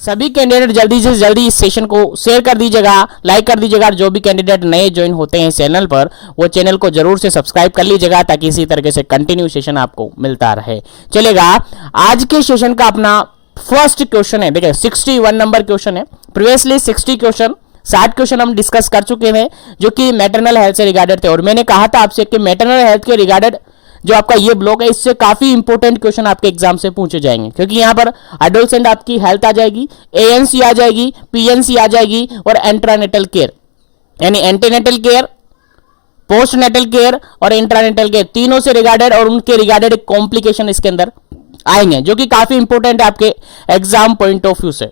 सभी कैंडिडेट जल्दी से जल्दी इस सेशन को शेयर कर दीजिएगा, लाइक कर दीजिएगा। जो भी कैंडिडेट नए ज्वाइन होते हैं चैनल पर, वो चैनल को जरूर से सब्सक्राइब कर लीजिएगा, ताकि इसी तरीके से कंटिन्यू सेशन आपको मिलता रहे। चलेगा, आज के सेशन का अपना फर्स्ट क्वेश्चन है, देखिए 61 नंबर क्वेश्चन है। प्रीवियसली 60 क्वेश्चन हम डिस्कस कर चुके हैं, जो कि मैटरनल हेल्थ से रिगार्डेड थे। और मैंने कहा था आपसे कि मैटरनल हेल्थ के रिगार्डेड जो आपका ये ब्लॉक है, इससे काफी इंपॉर्टेंट क्वेश्चन आपके एग्जाम से पूछे जाएंगे, क्योंकि यहां पर एडोलसेंट आपकी हेल्थ आ जाएगी, एएनसी आ जाएगी, पीएनसी आ जाएगी, और एंट्रानेटल केयर यानी एंटीनेटल केयर, पोस्टनेटल केयर और इंट्रानेटल केयर, तीनों से रिगार्डेड और उनके रिगार्डेड कॉम्प्लिकेशन इसके अंदर आएंगे, जो कि काफी इंपॉर्टेंट है आपके एग्जाम पॉइंट ऑफ व्यू से।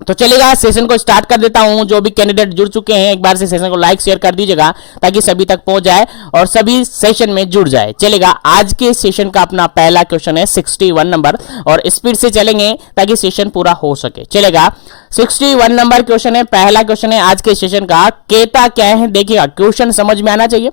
तो चलेगा, सेशन को स्टार्ट कर देता हूं। जो भी कैंडिडेट जुड़ चुके हैं, एक बार से सेशन को लाइक शेयर कर दीजिएगा, ताकि सभी तक पहुंच जाए और सभी सेशन में जुड़ जाए। चलेगा, आज के सेशन का अपना पहला क्वेश्चन है 61 नंबर, और स्पीड से चलेंगे ताकि सेशन पूरा हो सके। चलेगा, 61 नंबर क्वेश्चन है, पहला क्वेश्चन है आज के सेशन का। कहता क्या है देखिएगा, क्वेश्चन समझ में आना चाहिए,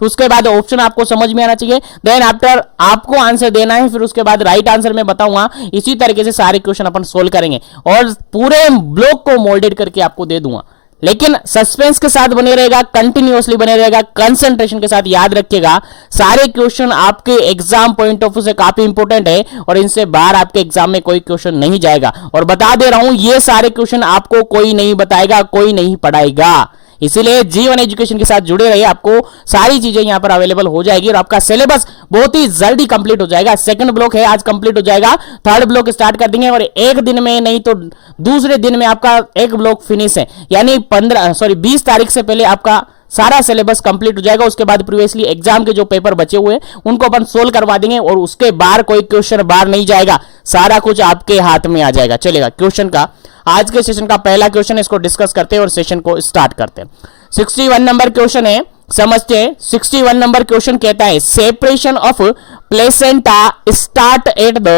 उसके बाद ऑप्शन आपको समझ में आना चाहिए, देन आफ्टर आपको आंसर देना है, फिर उसके बाद राइट आंसर मैं बताऊंगा। इसी तरीके से सारे क्वेश्चन अपन सोल्व करेंगे और पूरे ब्लॉक को मोल्डेड करके आपको दे दूंगा। लेकिन सस्पेंस के साथ बने रहेगा, कंटिन्यूअसली बने रहेगा, कंसंट्रेशन के साथ याद रखिएगा। सारे क्वेश्चन आपके एग्जाम पॉइंट ऑफ व्यू से काफी इंपॉर्टेंट है, और इनसे बाहर आपके एग्जाम में कोई क्वेश्चन नहीं जाएगा। और बता दे रहा हूं, ये सारे क्वेश्चन आपको कोई नहीं बताएगा, कोई नहीं पढ़ाएगा। इसीलिए जीवन एजुकेशन के साथ जुड़े रहिए, आपको सारी चीजें यहां पर अवेलेबल हो जाएगी, और आपका सिलेबस बहुत ही जल्दी कंप्लीट हो जाएगा। सेकंड ब्लॉक है, आज कंप्लीट हो जाएगा, थर्ड ब्लॉक स्टार्ट कर देंगे, और एक दिन में नहीं तो दूसरे दिन में आपका एक ब्लॉक फिनिश है, यानी 20 तारीख से पहले आपका सारा सिलेबस कंप्लीट हो जाएगा। उसके बाद प्रीवियसली एग्जाम के जो पेपर बचे हुए हैं उनको अपन सोल्व करवा देंगे, और उसके बाहर कोई क्वेश्चन बाहर नहीं जाएगा, सारा कुछ आपके हाथ में आ जाएगा। चलेगा, क्वेश्चन का आज के सेशन का पहला क्वेश्चन, इसको डिस्कस करते हैं और सेशन को स्टार्ट करते हैं। 61 नंबर क्वेश्चन है, समझते हैं। 61 नंबर क्वेश्चन कहता है, separation of placenta start at the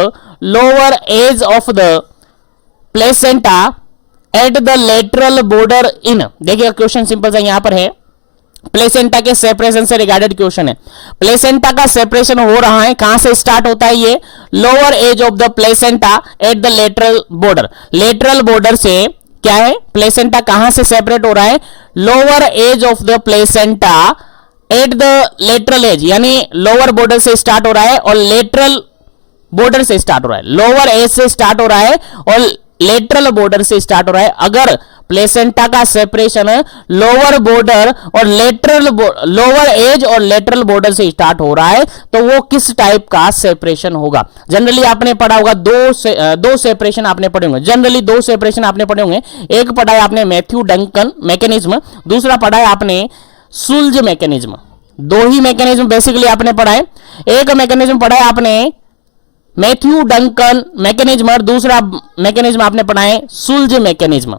lower edge of the placenta at the lateral border in. देखिए क्वेश्चन सिंपल सा यहां पर है, प्लेसेंटा के सेपरेशन से रिगार्डेड क्वेश्चन है। प्लेसेंटा का सेपरेशन हो रहा है, कहां से स्टार्ट होता है ये, lower edge of the placenta at the lateral border. Lateral border से क्या है, प्लेसेंटा कहां से सेपरेट हो रहा है, lower edge of the placenta at the lateral edge, यानी लोअर बॉर्डर से स्टार्ट हो रहा है और लेटरल बॉर्डर से स्टार्ट हो रहा है। लोअर एज से स्टार्ट हो रहा है और लेटरल बॉर्डर से स्टार्ट हो रहा है। अगर प्लेसेंटा का सेपरेशन लोअर बॉर्डर और लोअर एज और लेटरल बॉर्डर से स्टार्ट हो रहा है, तो वो किस टाइप का सेपरेशन होगा। जनरली आपने पढ़ा होगा, दो सेपरेशन आपने पढ़े होंगे, जनरली 2 सेपरेशन आपने पढ़े होंगे। एक पढ़ा है आपने मैथ्यू डंकन मैकेनिज्म, दूसरा पढ़ा है आपने सुल्ज मैकेनिज्म। 2 ही मैकेनिज्म बेसिकली आपने पढ़ा है। एक मैकेनिज्म पढ़ा है आपने मैथ्यू डंकन मैकेनिज्म, और दूसरा मैकेनिज्म आपने पढ़ा है सुल्ज मैकेनिज्म।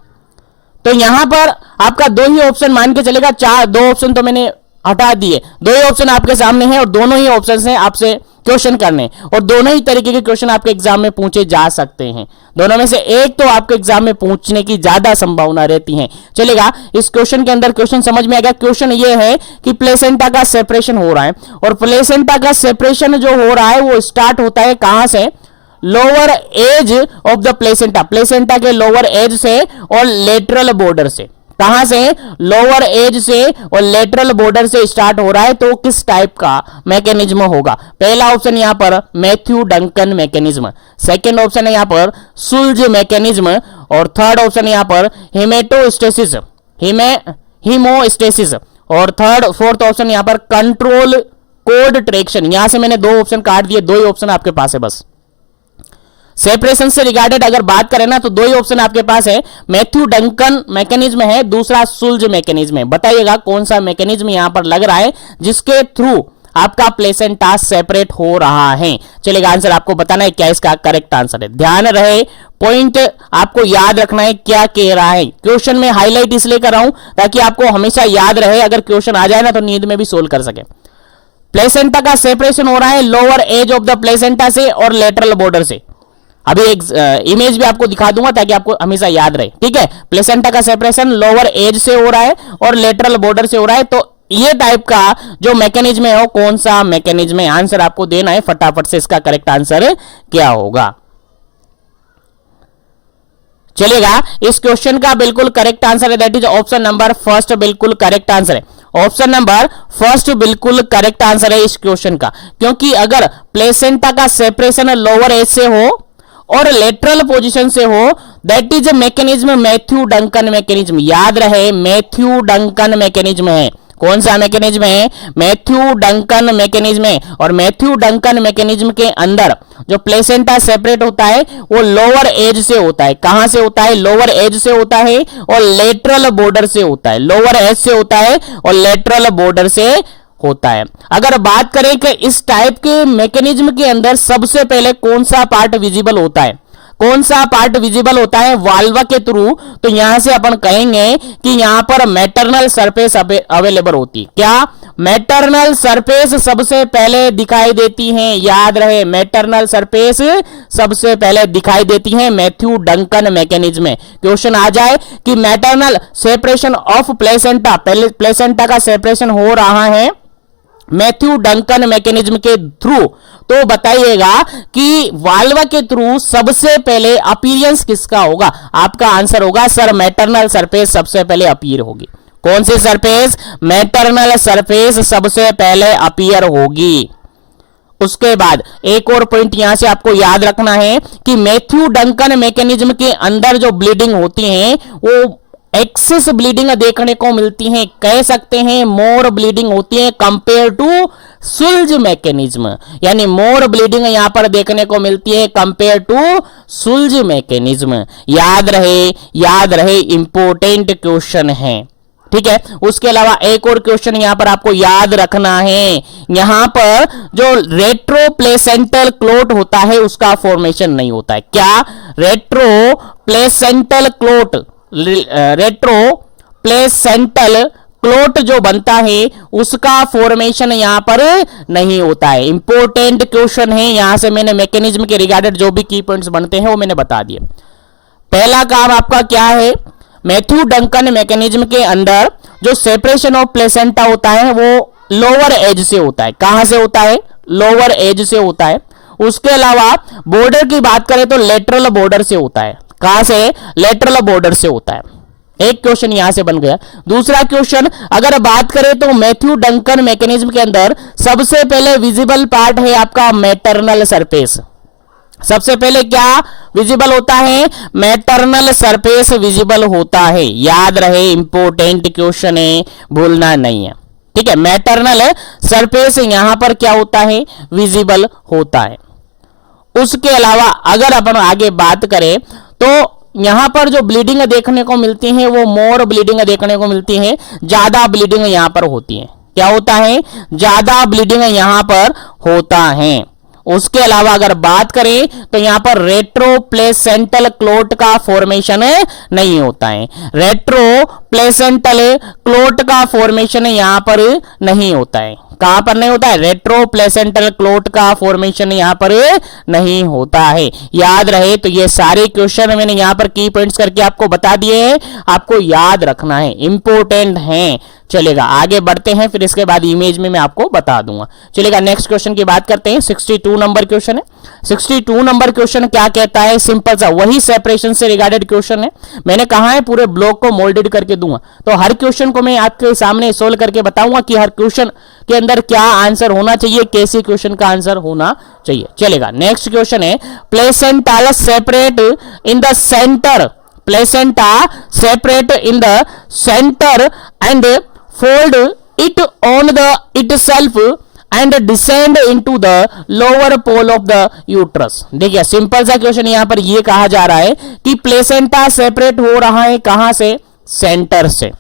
तो यहां पर आपका 2 ही ऑप्शन मान के चलेगा, 2 ऑप्शन तो मैंने हटा दिए, 2 ही ऑप्शन आपके सामने हैं, और दोनों ही ऑप्शन हैं आपसे क्वेश्चन करने, और दोनों ही तरीके के क्वेश्चन आपके एग्जाम में पूछे जा सकते हैं। दोनों में से एक तो आपके एग्जाम में पूछने की ज्यादा संभावना रहती है। चलेगा, इस क्वेश्चन के अंदर क्वेश्चन समझ में आ गया। क्वेश्चन ये है कि प्लेसेंटा का सेपरेशन हो रहा है, और प्लेसेंटा का सेपरेशन जो हो रहा है वो स्टार्ट होता है कहां से, lower edge of the placenta, placenta के लोअर एज से और लेटरल बॉर्डर से। कहां से, लोअर एज से और लेटरल बॉर्डर से स्टार्ट हो रहा है, तो किस टाइप का मैकेनिज्म होगा। पहला ऑप्शन यहां पर Matthew Duncan mechanism, second option है यहां पर सुल्ज मैकेनिज्म, और थर्ड ऑप्शन यहां पर हेमेटोस्टेसिस हीमोस्टेसिस, और फोर्थ ऑप्शन यहां पर कंट्रोल कोड ट्रैक्शन। यहां से मैंने 2 ऑप्शन काट दिए, 2 ही ऑप्शन आपके पास है बस। सेपरेशन से रिगार्डेड अगर बात करें ना, तो 2 ही ऑप्शन आपके पास है, मैथ्यू डंकन मैकेनिज्म है, दूसरा सुल्ज मैकेनिज्म है। बताइएगा कौन सा मैकेनिज्म यहां पर लग रहा है जिसके थ्रू आपका प्लेसेंटा सेपरेट हो रहा है। चलेगा, आंसर आपको बताना है क्या इसका करेक्ट आंसर है। ध्यान रहे, पॉइंट आपको याद रखना है क्या कह रहा है। क्वेश्चन में हाईलाइट इसलिए कर रहा हूं ताकि आपको हमेशा याद रहे, अगर क्वेश्चन आ जाए ना तो नींद में भी सोल्व कर सके। प्लेसेंटा का सेपरेशन हो रहा है lower edge of the placenta से और लेटरल बॉर्डर से। अभी एक इमेज भी आपको दिखा दूंगा ताकि आपको हमेशा याद रहे, ठीक है। प्लेसेंटा का सेपरेशन लोअर एज से हो रहा है और लेटरल बॉर्डर से हो रहा है, तो ये टाइप का जो मैकेनिज्म है वो कौन सा मैकेनिज्म है, आंसर आपको देना है फटाफट से। इसका करेक्ट आंसर क्या होगा? चलेगा, इस क्वेश्चन का बिल्कुल करेक्ट आंसर है that is option number first, बिल्कुल करेक्ट आंसर है। ऑप्शन नंबर फर्स्ट बिल्कुल करेक्ट आंसर है इस क्वेश्चन का, क्योंकि अगर प्लेसेंटा का सेपरेशन लोअर एज से हो और लेटरल पोजीशन से हो, that is mechanism Matthew Duncan mechanism. याद रहे, मैथ्यू डंकन मैकेनिज्म है। कौन सा मैकेनिज्म है? मैथ्यू डंकन मैकेनिज्म है। और मैथ्यू डंकन मैकेनिज्म के अंदर जो प्लेसेंटा सेपरेट होता है वो लोअर एज से होता है। कहां से होता है? लोअर एज से होता है और लेटरल बॉर्डर से होता है। लोअर एज से होता है और लेटरल बॉर्डर से होता है। अगर बात करें कि इस टाइप के मैकेनिज्म के अंदर सबसे पहले कौन सा पार्ट विजिबल होता है, कौन सा पार्ट विजिबल होता है वाल्वा के थ्रू, तो यहां से अपन कहेंगे कि यहां पर मैटरनल सरफेस अवेलेबल होती है। क्या? मैटरनल सरफेस सबसे पहले दिखाई देती हैं। याद रहे, मैटरनल सरफेस सबसे पहले दिखाई देती हैं मैथ्यू डंकन मैकेनिज्म में। क्वेश्चन आ जाए कि मैटरनल सेपरेशन ऑफ प्लेसेंटा, पहले प्लेसेंटा का सेपरेशन हो रहा है मैथ्यू डंकन मैकेनिज्म के थ्रू, तो बताइएगा कि वाल्वा के थ्रू सबसे पहले अपीयरेंस किसका होगा? आपका आंसर होगा सर मैटरनल सरफेस सबसे पहले अपीयर होगी। कौन सी सरफेस? मैटरनल सरफेस सबसे पहले अपीयर होगी। उसके बाद एक और पॉइंट यहां से आपको याद रखना है कि मैथ्यू डंकन मैकेनिज्म के अंदर जो ब्लीडिंग होती है वो एक्सेस ब्लीडिंग देखने को मिलती है, कह सकते हैं मोर ब्लीडिंग होती है कंपेयर टू सुल्ज मैकेनिज्म, यानी मोर ब्लीडिंग यहां पर देखने को मिलती है कंपेयर टू सुल्ज मैकेनिज्म। याद रहे इंपॉर्टेंट क्वेश्चन है, ठीक है। उसके अलावा एक और क्वेश्चन यहां पर आपको याद रखना है, यहां पर जो रेट्रोप्लेसेंटल क्लोट होता है उसका फॉर्मेशन नहीं होता है। क्या? रेट्रोप्लेसेंटल क्लोट, रेट्रो प्लेसेंटल क्लोट जो बनता है उसका फॉर्मेशन यहां पर नहीं होता है। इंपॉर्टेंट क्वेश्चन है, यहां से मैंने मैकेनिज्म के रिगार्डेड जो भी की पॉइंट्स बनते हैं वो मैंने बता दिए। पहला काम आपका क्या है? मैथ्यू डंकन मैकेनिज्म के अंदर जो सेपरेशन ऑफ प्लेसेंटा होता है वो लोअर एज से होता है। कहां से होता है? लोअर एज से होता है। उसके अलावा बॉर्डर की बात करें तो लेटरल बॉर्डर से होता है। कहां से? लेटरल बॉर्डर से होता है। एक क्वेश्चन यहां से बन गया। दूसरा क्वेश्चन अगर बात करें तो मैथ्यू डंकन मैकेनिज्म के अंदर सबसे पहले विजिबल पार्ट है आपका मैटरनल सरफेस। सबसे पहले क्या विजिबल होता है? मैटरनल सरफेस विजिबल होता है। याद रहे, इंपॉर्टेंट क्वेश्चन है, भूलना नहीं है, ठीक है। मैटरनल सरफेस यहां पर क्या होता है? विजिबल होता है। उसके अलावा अगर अपन आगे बात करें तो यहां पर जो ब्लीडिंग देखने को मिलती है वो मोर ब्लीडिंग देखने को मिलती है, ज्यादा ब्लीडिंग यहां पर होती है। क्या होता है? ज्यादा ब्लीडिंग यहां पर होता है। उसके अलावा अगर बात करें तो यहां पर रेट्रोप्लेसेंटल क्लोट का फॉर्मेशन नहीं होता है। रेट्रोप्लेसेंटल क्लोट का फॉर्मेशन यहां पर नहीं होता है। कहां पर नहीं होता है? रेट्रोप्लेसेंटल क्लोट का फॉर्मेशन यहां पर नहीं होता है। याद रहे, तो ये सारे क्वेश्चन मैंने यहां पर की पॉइंट्स करके आपको बता दिए हैं, आपको याद रखना है, इंपॉर्टेंट है। चलेगा, आगे बढ़ते हैं, फिर इसके बाद इमेज में मैं आपको बता दूंगा। चलेगा, नेक्स्ट क्वेश्चन की बात करते हैं। 62 नंबर क्वेश्चन है। 62 नंबर क्वेश्चन क्या कहता है? सिंपल सा वही सेपरेशन से रिगार्डेड क्वेश्चन है। मैंने कहा है पूरे ब्लॉक को मोल्डेड करके दूंगा, तो हर क्वेश्चन को मैं आपके सामने सोल्व करके बताऊंगा कि हर क्वेश्चन के अंदर क्या आंसर होना चाहिए, कैसे क्वेश्चन का आंसर होना चाहिए। चलेगा, नेक्स्ट क्वेश्चन है placenta separate in the centre, placenta separate in the centre and fold it on the itself and descend into the lower pole of the uterus। देखिए, सिंपल सा क्वेश्चन यहां पर ये कहा जा रहा है कि प्लेसेंटा सेपरेट हो रहा है कहां से? सेंटर से,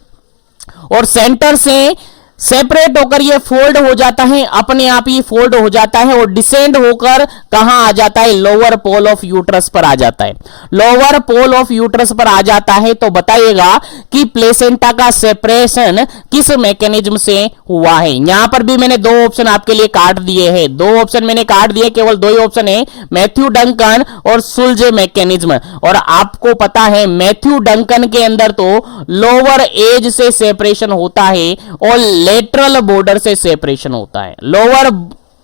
और सेंटर से सेपरेट होकर ये फोल्ड हो जाता है, अपने आप ही फोल्ड हो जाता है और डिसेंड होकर कहां आ जाता है? लोअर पोल ऑफ यूट्रस पर आ जाता है। लोअर पोल ऑफ यूट्रस पर आ जाता है तो बताइएगा कि प्लेसेंटा का सेपरेशन किस मैकेनिज्म से हुआ है। यहां पर भी मैंने दो ऑप्शन आपके लिए काट दिए हैं, दो ऑप्शन मैंने काट दिए, केवल दो ही ऑप्शन है, मैथ्यू डंकन और सुल्जे मैकेनिज्म। और आपको पता है मैथ्यू डंकन के अंदर तो लोअर एज से सेपरेशन होता है और लेटरल बॉर्डर से सेपरेशन होता है, लोअर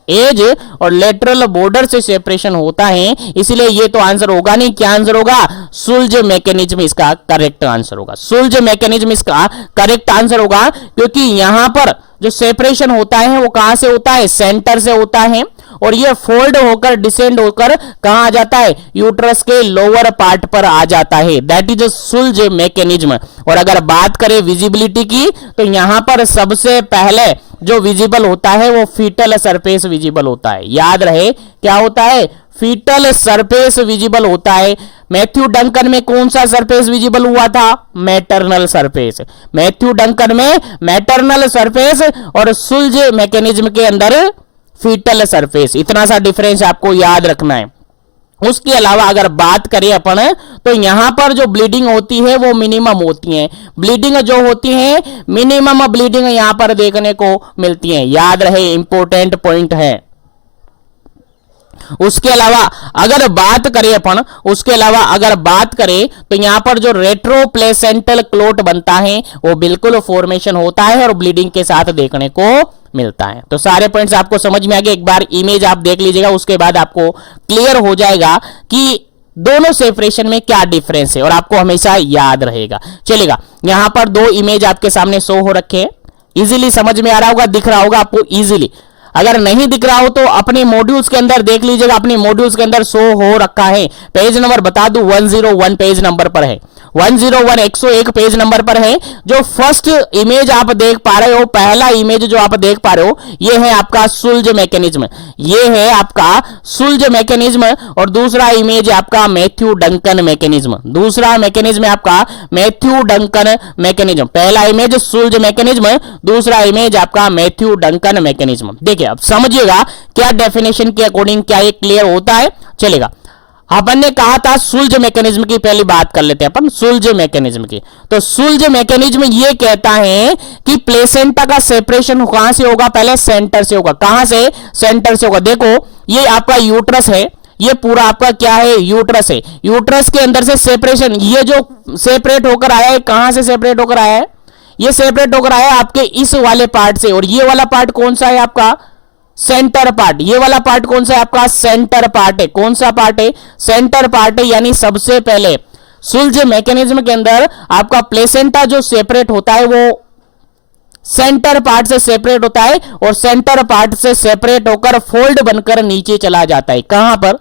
एज और लेटरल बॉर्डर से सेपरेशन होता है, इसलिए ये तो आंसर होगा नहीं। क्या आंसर होगा? सुल्ज मैकेनिज्म इसका करेक्ट आंसर होगा। सुल्ज मैकेनिज्म इसका करेक्ट आंसर होगा, क्योंकि यहां पर जो सेपरेशन होता है वो कहां से होता है? सेंटर से होता है, और ये फोल्ड होकर डिसेंड होकर कहां आ जाता है? यूट्रस के लोअर पार्ट पर आ जाता है। That is Schultze mechanism. और अगर बात करें विजिबिलिटी की, तो यहां पर सबसे पहले जो विजिबल होता है वो फीटल सरफेस विजिबल होता है। याद रहे क्या होता है? फीटल सरफेस विजिबल होता है। मैथ्यू डंकन में कौन सा सरफेस विजिबल हुआ था? Maternal surface. मैथ्यू डंकन में मैटरनल सरफेस और सुल्ज मैकेनिज्म के अंदर फीटल सरफेस। इतना सा डिफरेंस आपको याद रखना है। उसके अलावा अगर बात करें अपन, तो यहां पर जो ब्लीडिंग होती है वो मिनिमम होती है। ब्लीडिंग जो होती है मिनिमम ब्लीडिंग यहां पर देखने को मिलती है। याद रहे, इंपॉर्टेंट पॉइंट है। उसके अलावा अगर बात करें अपन, उसके अलावा अगर बात करें तो यहां पर जो रेट्रोप्लेसेंटल क्लोट बनता है वो बिल्कुल फॉर्मेशन होता है और ब्लीडिंग के साथ देखने को मिलता है। तो सारे पॉइंट्स आपको समझ में आ गए। एक बार इमेज आप देख लीजिएगा, उसके बाद आपको क्लियर हो जाएगा कि दोनों सेपरेशन में क्या डिफरेंस है और आपको हमेशा याद रहेगा। चलेगा, यहां पर दो इमेज आपके सामने शो हो रखे हैं। इजीली समझ में आ रहा होगा, दिख रहा होगा आपको इजीली। अगर नहीं दिख रहा हो तो अपने मॉड्यूल्स के अंदर देख लीजिएगा, अपने मॉड्यूल्स के अंदर शो हो रखा है। पेज नंबर बता दूं, 101 पेज नंबर पर है। 101 101 पेज नंबर पर है। जो फर्स्ट इमेज आप देख पा रहे हो, पहला इमेज जो आप देख पा रहे हो, ये है आपका सुल्ज मैकेनिज्म। ये है आपका सुल्ज मैकेनिज्म। और दूसरा इमेज है आपका मैथ्यू डंकन मैकेनिज्म। दूसरा मैकेनिज्म है आपका मैथ्यू डंकन मैकेनिज्म। पहला इमेज सुल्ज मैकेनिज्म, दूसरा इमेज आपका मैथ्यू डंकन मैकेनिज्म। देखिए, अब समझिएगा क्या डेफिनेशन के अकॉर्डिंग क्या ये क्लियर होता है। चलेगा, अपन ने कहा था सुल्ज मैकेनिज्म की पहली बात कर लेते हैं अपन, सुल्ज मैकेनिज्म की। तो सुल्ज मैकेनिज्म ये कहता है कि प्लेसेंटा का सेपरेशन कहां से होगा? पहले सेंटर से होगा। कहां से? सेंटर से होगा। देखो, ये आपका यूट्रस है, ये पूरा आपका क्या है? यूट्रस है। यूट्रस के अंदर से सेपरेशन, ये जो सेपरेट होकर आया है, कहां से सेपरेट होकर आया है? ये सेपरेट होकर आया है आपके इस वाले पार्ट से। और ये वाला पार्ट कौन सा है आपका? Centre part. ये वाला पार्ट कौन सा है आपका? सेंटर पार्ट है। कौन सा पार्ट है? सेंटर पार्ट है। यानी सबसे पहले सुल्ज मैकेनिज्म के अंदर आपका प्लेसेंटा जो सेपरेट होता है वो सेंटर पार्ट से सेपरेट होता है, और सेंटर पार्ट से सेपरेट होकर फोल्ड बनकर नीचे चला जाता है। कहां पर?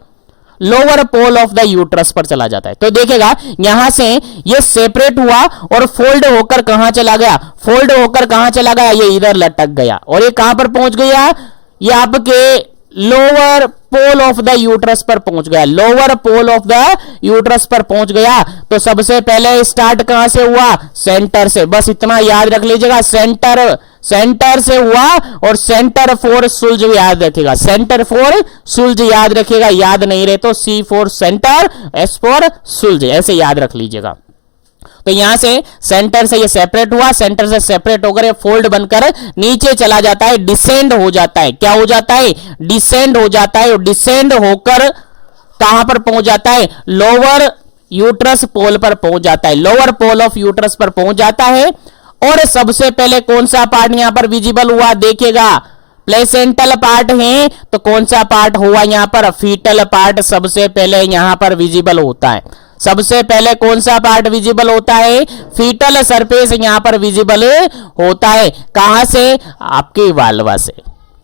Lower pole of the uterus पर चला जाता है। तो देखेगा यहां से ये सेपरेट हुआ और फोल्ड होकर कहां चला गया? फोल्ड होकर कहां चला गया? ये इधर लटक गया। और ये कहां पर पहुंच गया? ये आपके lower pole of the uterus पर पहुंच गया। Lower pole of the uterus पर पहुंच गया। तो सबसे पहले स्टार्ट कहां से हुआ? सेंटर से। बस इतना याद रख लीजिएगा, सेंटर, सेंटर से हुआ। और सेंटर फॉर सुल्ज याद रखिएगा, सेंटर फॉर सुल्ज याद रखिएगा। याद नहीं रहे तो सी for centre, S for Schultz, ऐसे याद रख लीजिएगा। तो यहां से सेंटर से ये सेपरेट हुआ, सेंटर से सेपरेट होकर ये फोल्ड बनकर नीचे चला जाता है, डिसेंड हो जाता है। क्या हो जाता है? डिसेंड हो जाता है। और डिसेंड होकर कहां पर पहुंच जाता है? लोअर यूट्रस पोल पर पहुंच जाता है। लोअर पोल ऑफ यूट्रस पर पहुंच जाता है। और सबसे पहले कौन सा पार्ट यहां पर विजिबल हुआ? देखिएगा, प्लेसेंटल पार्ट है, तो कौन सा पार्ट हुआ यहां पर? फीटल पार्ट सबसे पहले यहां पर विजिबल होता है। सबसे पहले कौन सा पार्ट विजिबल होता है? फीटल सरफेस यहां पर विजिबल होता है। कहां से? आपके वाल्वा से।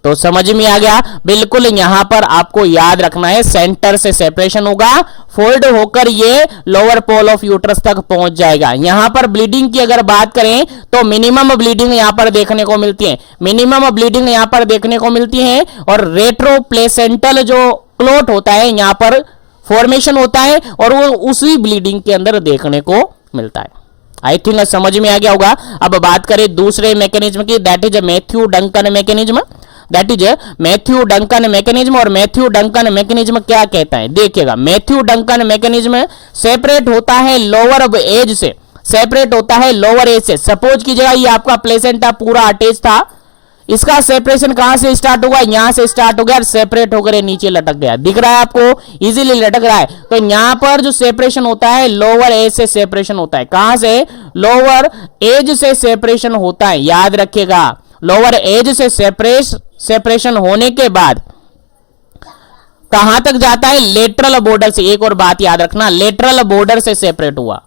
तो समझ में आ गया। बिल्कुल यहां पर आपको याद रखना है, सेंटर से सेपरेशन होगा, फोल्ड होकर ये लोअर पोल ऑफ यूट्रस तक पहुंच जाएगा। यहां पर ब्लीडिंग की अगर बात करें तो मिनिमम ब्लीडिंग यहां पर देखने को मिलती है। मिनिमम ब्लीडिंग यहां पर देखने को मिलती है। और रेट्रोप्लेसेंटल जो क्लोट होता है यहां पर फॉर्मेशन होता है, और वो उसी ब्लीडिंग के अंदर देखने को मिलता है। आई थिंक समझ में आ गया होगा। अब बात करें दूसरे मैकेनिज्म की, that is Matthew Duncan mechanism. That is Matthew Duncan mechanism. और मैथ्यू डंकन मैकेनिज्म क्या कहता है? देखिएगा, मैथ्यू डंकन मैकेनिज्म सेपरेट होता है लोअर एज से, सेपरेट होता है लोअर एज से। सपोज कीजिएगा ये आपका प्लेसेंटा पूरा अटैच था, इसका सेपरेशन कहां से स्टार्ट होगा? यहां से स्टार्ट हो गया, सेपरेट होकर नीचे लटक गया। दिख रहा है आपको? इजीली लटक रहा है। तो यहां पर जो सेपरेशन होता है लोअर एज से सेपरेशन होता है। कहां से? लोअर एज से सेपरेशन होता है, याद रखिएगा। लोअर एज से सेपरेशन होने के बाद कहां तक जाता है? लेटरल बॉर्डर से। एक और बात याद रखना, लेटरल बॉर्डर से सेपरेट हुआ,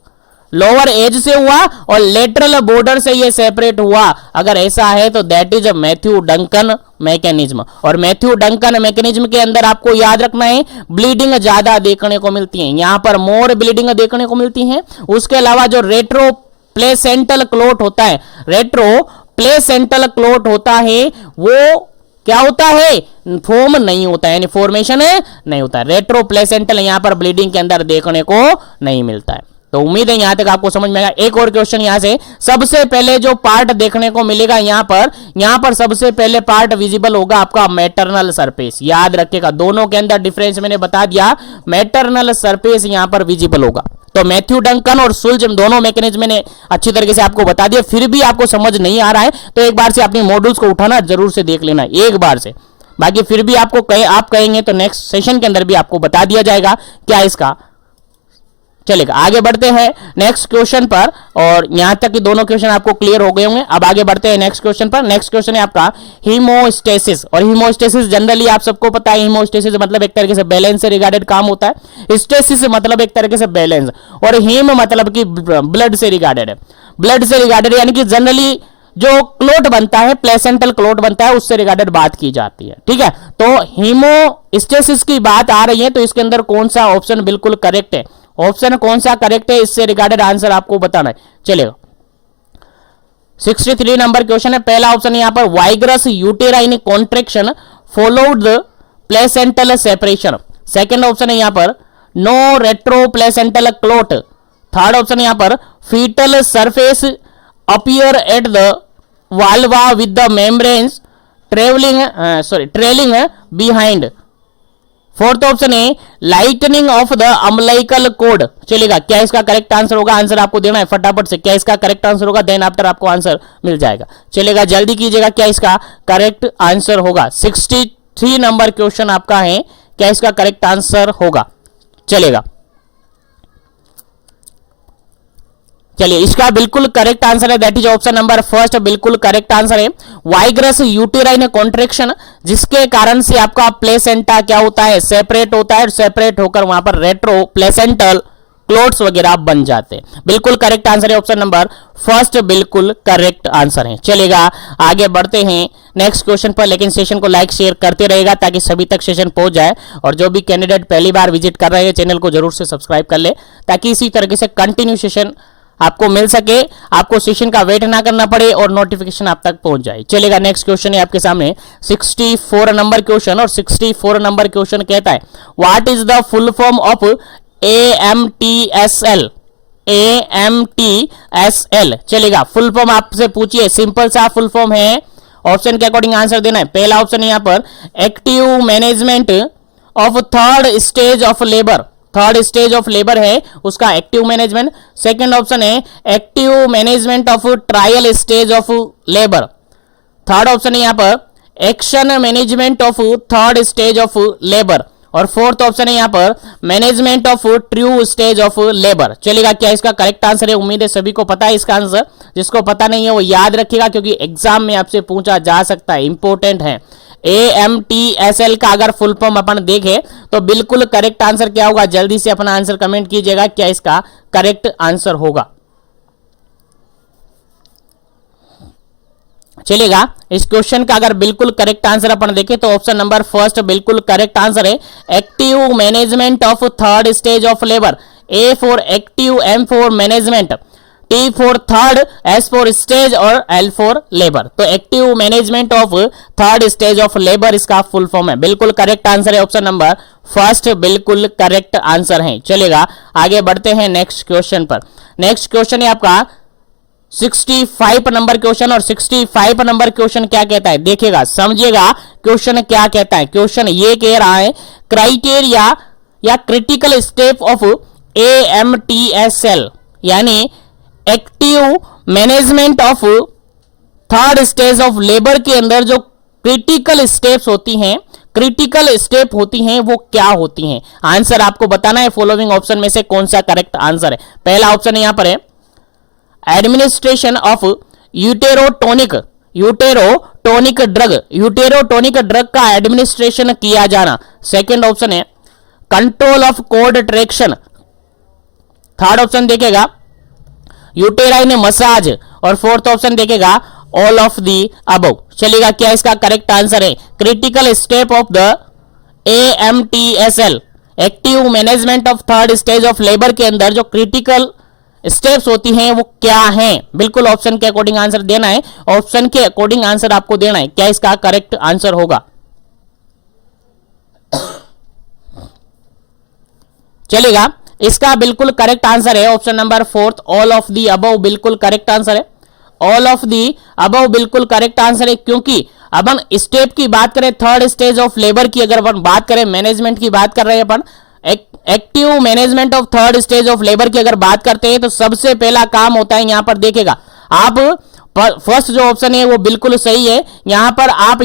लोअर एज से हुआ और लेटरल बॉर्डर से ये सेपरेट हुआ। अगर ऐसा है तो that is Matthew Duncan mechanism. और मैथ्यू डंकन मैकेनिज्म के अंदर आपको याद रखना है ब्लीडिंग ज्यादा देखने को मिलती है, यहां पर मोर ब्लीडिंग देखने को मिलती है। उसके अलावा जो रेट्रो प्लेसेंटल क्लोट होता है, रेट्रो प्लेसेंटल क्लोट होता है, वो क्या होता है? फॉर्म नहीं होता है, यानी फॉर्मेशन नहीं होता है। रेट्रो प्लेसेंटल यहां पर ब्लीडिंग के अंदर देखने को नहीं मिलता है। तो उम्मीद है यहां तक आपको समझ में आएगा। एक और क्वेश्चन यहां से, सबसे पहले जो पार्ट देखने को मिलेगा यहां पर सबसे पहले पार्ट विजिबल होगा आपका मैटरनल सरफेस। याद रखिएगा, दोनों के अंदर डिफरेंस मैंने बता दिया, मैटरनल सरफेस यहां पर विजिबल होगा। तो मैथ्यू डंकन और सुल्ज दोनों मैकेनिज्म मैंने अच्छी तरीके से आपको बता दिया। फिर भी आपको समझ नहीं आ रहा है तो एक बार से अपनी मॉड्यूल्स को उठाना जरूर से देख लेना एक बार से। बाकी फिर भी आपको आप कहेंगे तो नेक्स्ट सेशन के अंदर भी आपको बता दिया जाएगा क्या इसका चलेगा। आगे बढ़ते हैं नेक्स्ट क्वेश्चन पर, और यहां तक कि दोनों क्वेश्चन आपको क्लियर हो गए होंगे। अब आगे बढ़ते हैं नेक्स्ट क्वेश्चन पर। नेक्स्ट क्वेश्चन है आपका हीमोस्टेसिस। और हीमोस्टेसिस जनरली आप सबको पता है, हीमोस्टेसिस मतलब एक तरीके से बैलेंस से रिगार्डेड काम होता है। स्टेसिस मतलब एक तरीके से बैलेंस, और हीम मतलब कि ब्लड से रिगार्डेड है। ब्लड से रिगार्डेड यानी कि जनरली जो क्लोट बनता है, प्लेसेंटल क्लोट बनता है, उससे रिगार्डेड बात की जाती है। ठीक है, तो हीमोस्टेसिस की बात आ रही है तो इसके अंदर कौन सा ऑप्शन बिल्कुल करेक्ट है? ऑप्शन कौन सा करेक्ट है, इससे रिगार्डेड आंसर आपको बताना है। चलेगा, 63 नंबर क्वेश्चन है। पहला ऑप्शन यहां पर vigorous uterine contraction followed the placental separation. Second option है यहां पर no retro placental clot. Third option यहां पर fetal surface appear at the vulva with the membranes trailing behind. Fourth option है lengthening of the umbilical cord. चलेगा, क्या इसका correct answer होगा? आंसर आपको देना है फटाफट से, क्या इसका करेक्ट आंसर होगा, देन आफ्टर आपको आंसर मिल जाएगा। चलेगा, जल्दी कीजिएगा, क्या इसका करेक्ट आंसर होगा? 63 नंबर क्वेश्चन आपका है, क्या इसका करेक्ट आंसर होगा? चलेगा, चलिए इसका बिल्कुल करेक्ट आंसर है, that is option number first, बिल्कुल करेक्ट आंसर है वाइग्रस यूटेराइन कॉन्ट्रैक्शन, जिसके कारण से आपका प्लेसेंटा क्या होता है? सेपरेट होता है, सेपरेट होकर वहां पर रेट्रो प्लेसेंटल क्लोट्स वगैरह बन जाते हैं। बिल्कुल करेक्ट आंसर है ऑप्शन नंबर फर्स्ट, बिल्कुल करेक्ट आंसर है। चलेगा, आगे बढ़ते हैं नेक्स्ट क्वेश्चन पर, लेकिन सेशन को लाइक शेयर करते रहेगा ताकि सभी तक सेशन पहुंच जाए। और जो भी कैंडिडेट पहली बार विजिट कर रहे हैं चैनल को जरूर से सब्सक्राइब कर ले ताकि इसी तरीके से कंटिन्यू सेशन आपको मिल सके, आपको सेशन का वेट ना करना पड़े और नोटिफिकेशन आप तक पहुंच जाए। चलेगा, नेक्स्ट क्वेश्चन है आपके सामने 64 नंबर क्वेश्चन, और 64 नंबर क्वेश्चन कहता है what is the full form of AMTSL? AMTSL। चलेगा, फुल फॉर्म आपसे पूछिए, सिंपल सा फुल फॉर्म है, ऑप्शन के अकॉर्डिंग आंसर देना है। पहला ऑप्शन है यहां पर active management of third stage of labour. Third stage of labour है उसका एक्टिव मैनेजमेंट। सेकंड ऑप्शन है active management of trial stage of labour. Third option है यहां पर action management of third stage of labour. और fourth option है यहां पर management of true stage of labour. चलेगा, क्या इसका करेक्ट आंसर है? उम्मीद है सभी को पता है इसका आंसर, जिसको पता नहीं है वो याद रखिएगा क्योंकि एग्जाम में आपसे पूछा जा सकता है, इंपॉर्टेंट है। AMTSL का अगर फुल फॉर्म अपन देखें तो बिल्कुल करेक्ट आंसर क्या होगा? जल्दी से अपना आंसर कमेंट कीजिएगा, क्या इसका करेक्ट आंसर होगा? चलेगा, इस क्वेश्चन का अगर बिल्कुल करेक्ट आंसर अपन देखें तो ऑप्शन नंबर फर्स्ट बिल्कुल करेक्ट आंसर है active management of third stage of labour. A for active, M for management, T for third, S for stage और L फॉर लेबर। तो active management of third stage of labour इसका full form है। बिल्कुल correct answer है option number first, बिल्कुल correct answer है। चलेगा, आगे बढ़ते हैं नेक्स्ट क्वेश्चन पर। नेक्स्ट क्वेश्चन है आपका 65 नंबर क्वेश्चन, और 65 नंबर क्वेश्चन क्या कहता है? देखिएगा, समझिएगा क्वेश्चन क्या कहता है। क्वेश्चन ये कह रहा है क्राइटेरिया या क्रिटिकल स्टेप ऑफ AMTSL, यानी active management of third stage of labour के अंदर जो क्रिटिकल स्टेप्स होती हैं, क्रिटिकल स्टेप होती हैं, वो क्या होती हैं? आंसर आपको बताना है फॉलोइंग ऑप्शन में से कौन सा करेक्ट आंसर है। पहला ऑप्शन यहां पर है एडमिनिस्ट्रेशन ऑफ यूटेरोटोनिक यूटेरोटोनिक ड्रग का एडमिनिस्ट्रेशन किया जाना। सेकंड ऑप्शन है control of code traction. Third option देखेगा यूटेराइन मसाज, और फोर्थ ऑप्शन देखेगा ऑल ऑफ दी अबव। चलेगा, क्या इसका करेक्ट आंसर है? Critical step of the AMTSL, active management of third stage of labour के अंदर जो क्रिटिकल स्टेप्स होती हैं वो क्या हैं? बिल्कुल ऑप्शन के अकॉर्डिंग आंसर देना है, ऑप्शन के अकॉर्डिंग आंसर आपको देना है। क्या इसका करेक्ट आंसर होगा? चलेगा, इसका बिल्कुल करेक्ट आंसर है option number fourth, all of the above बिल्कुल करेक्ट आंसर है। ऑल ऑफ दी अबव बिल्कुल करेक्ट आंसर है, क्योंकि अपन स्टेप की बात करें, थर्ड स्टेज ऑफ लेबर की अगर अपन बात करें, मैनेजमेंट की बात कर रहे हैं अपन, active management of third stage of labour की अगर बात करते हैं तो सबसे पहला काम होता है, यहां पर देखेगा आप फर्स्ट जो ऑप्शन है वो बिल्कुल सही है। यहां पर आप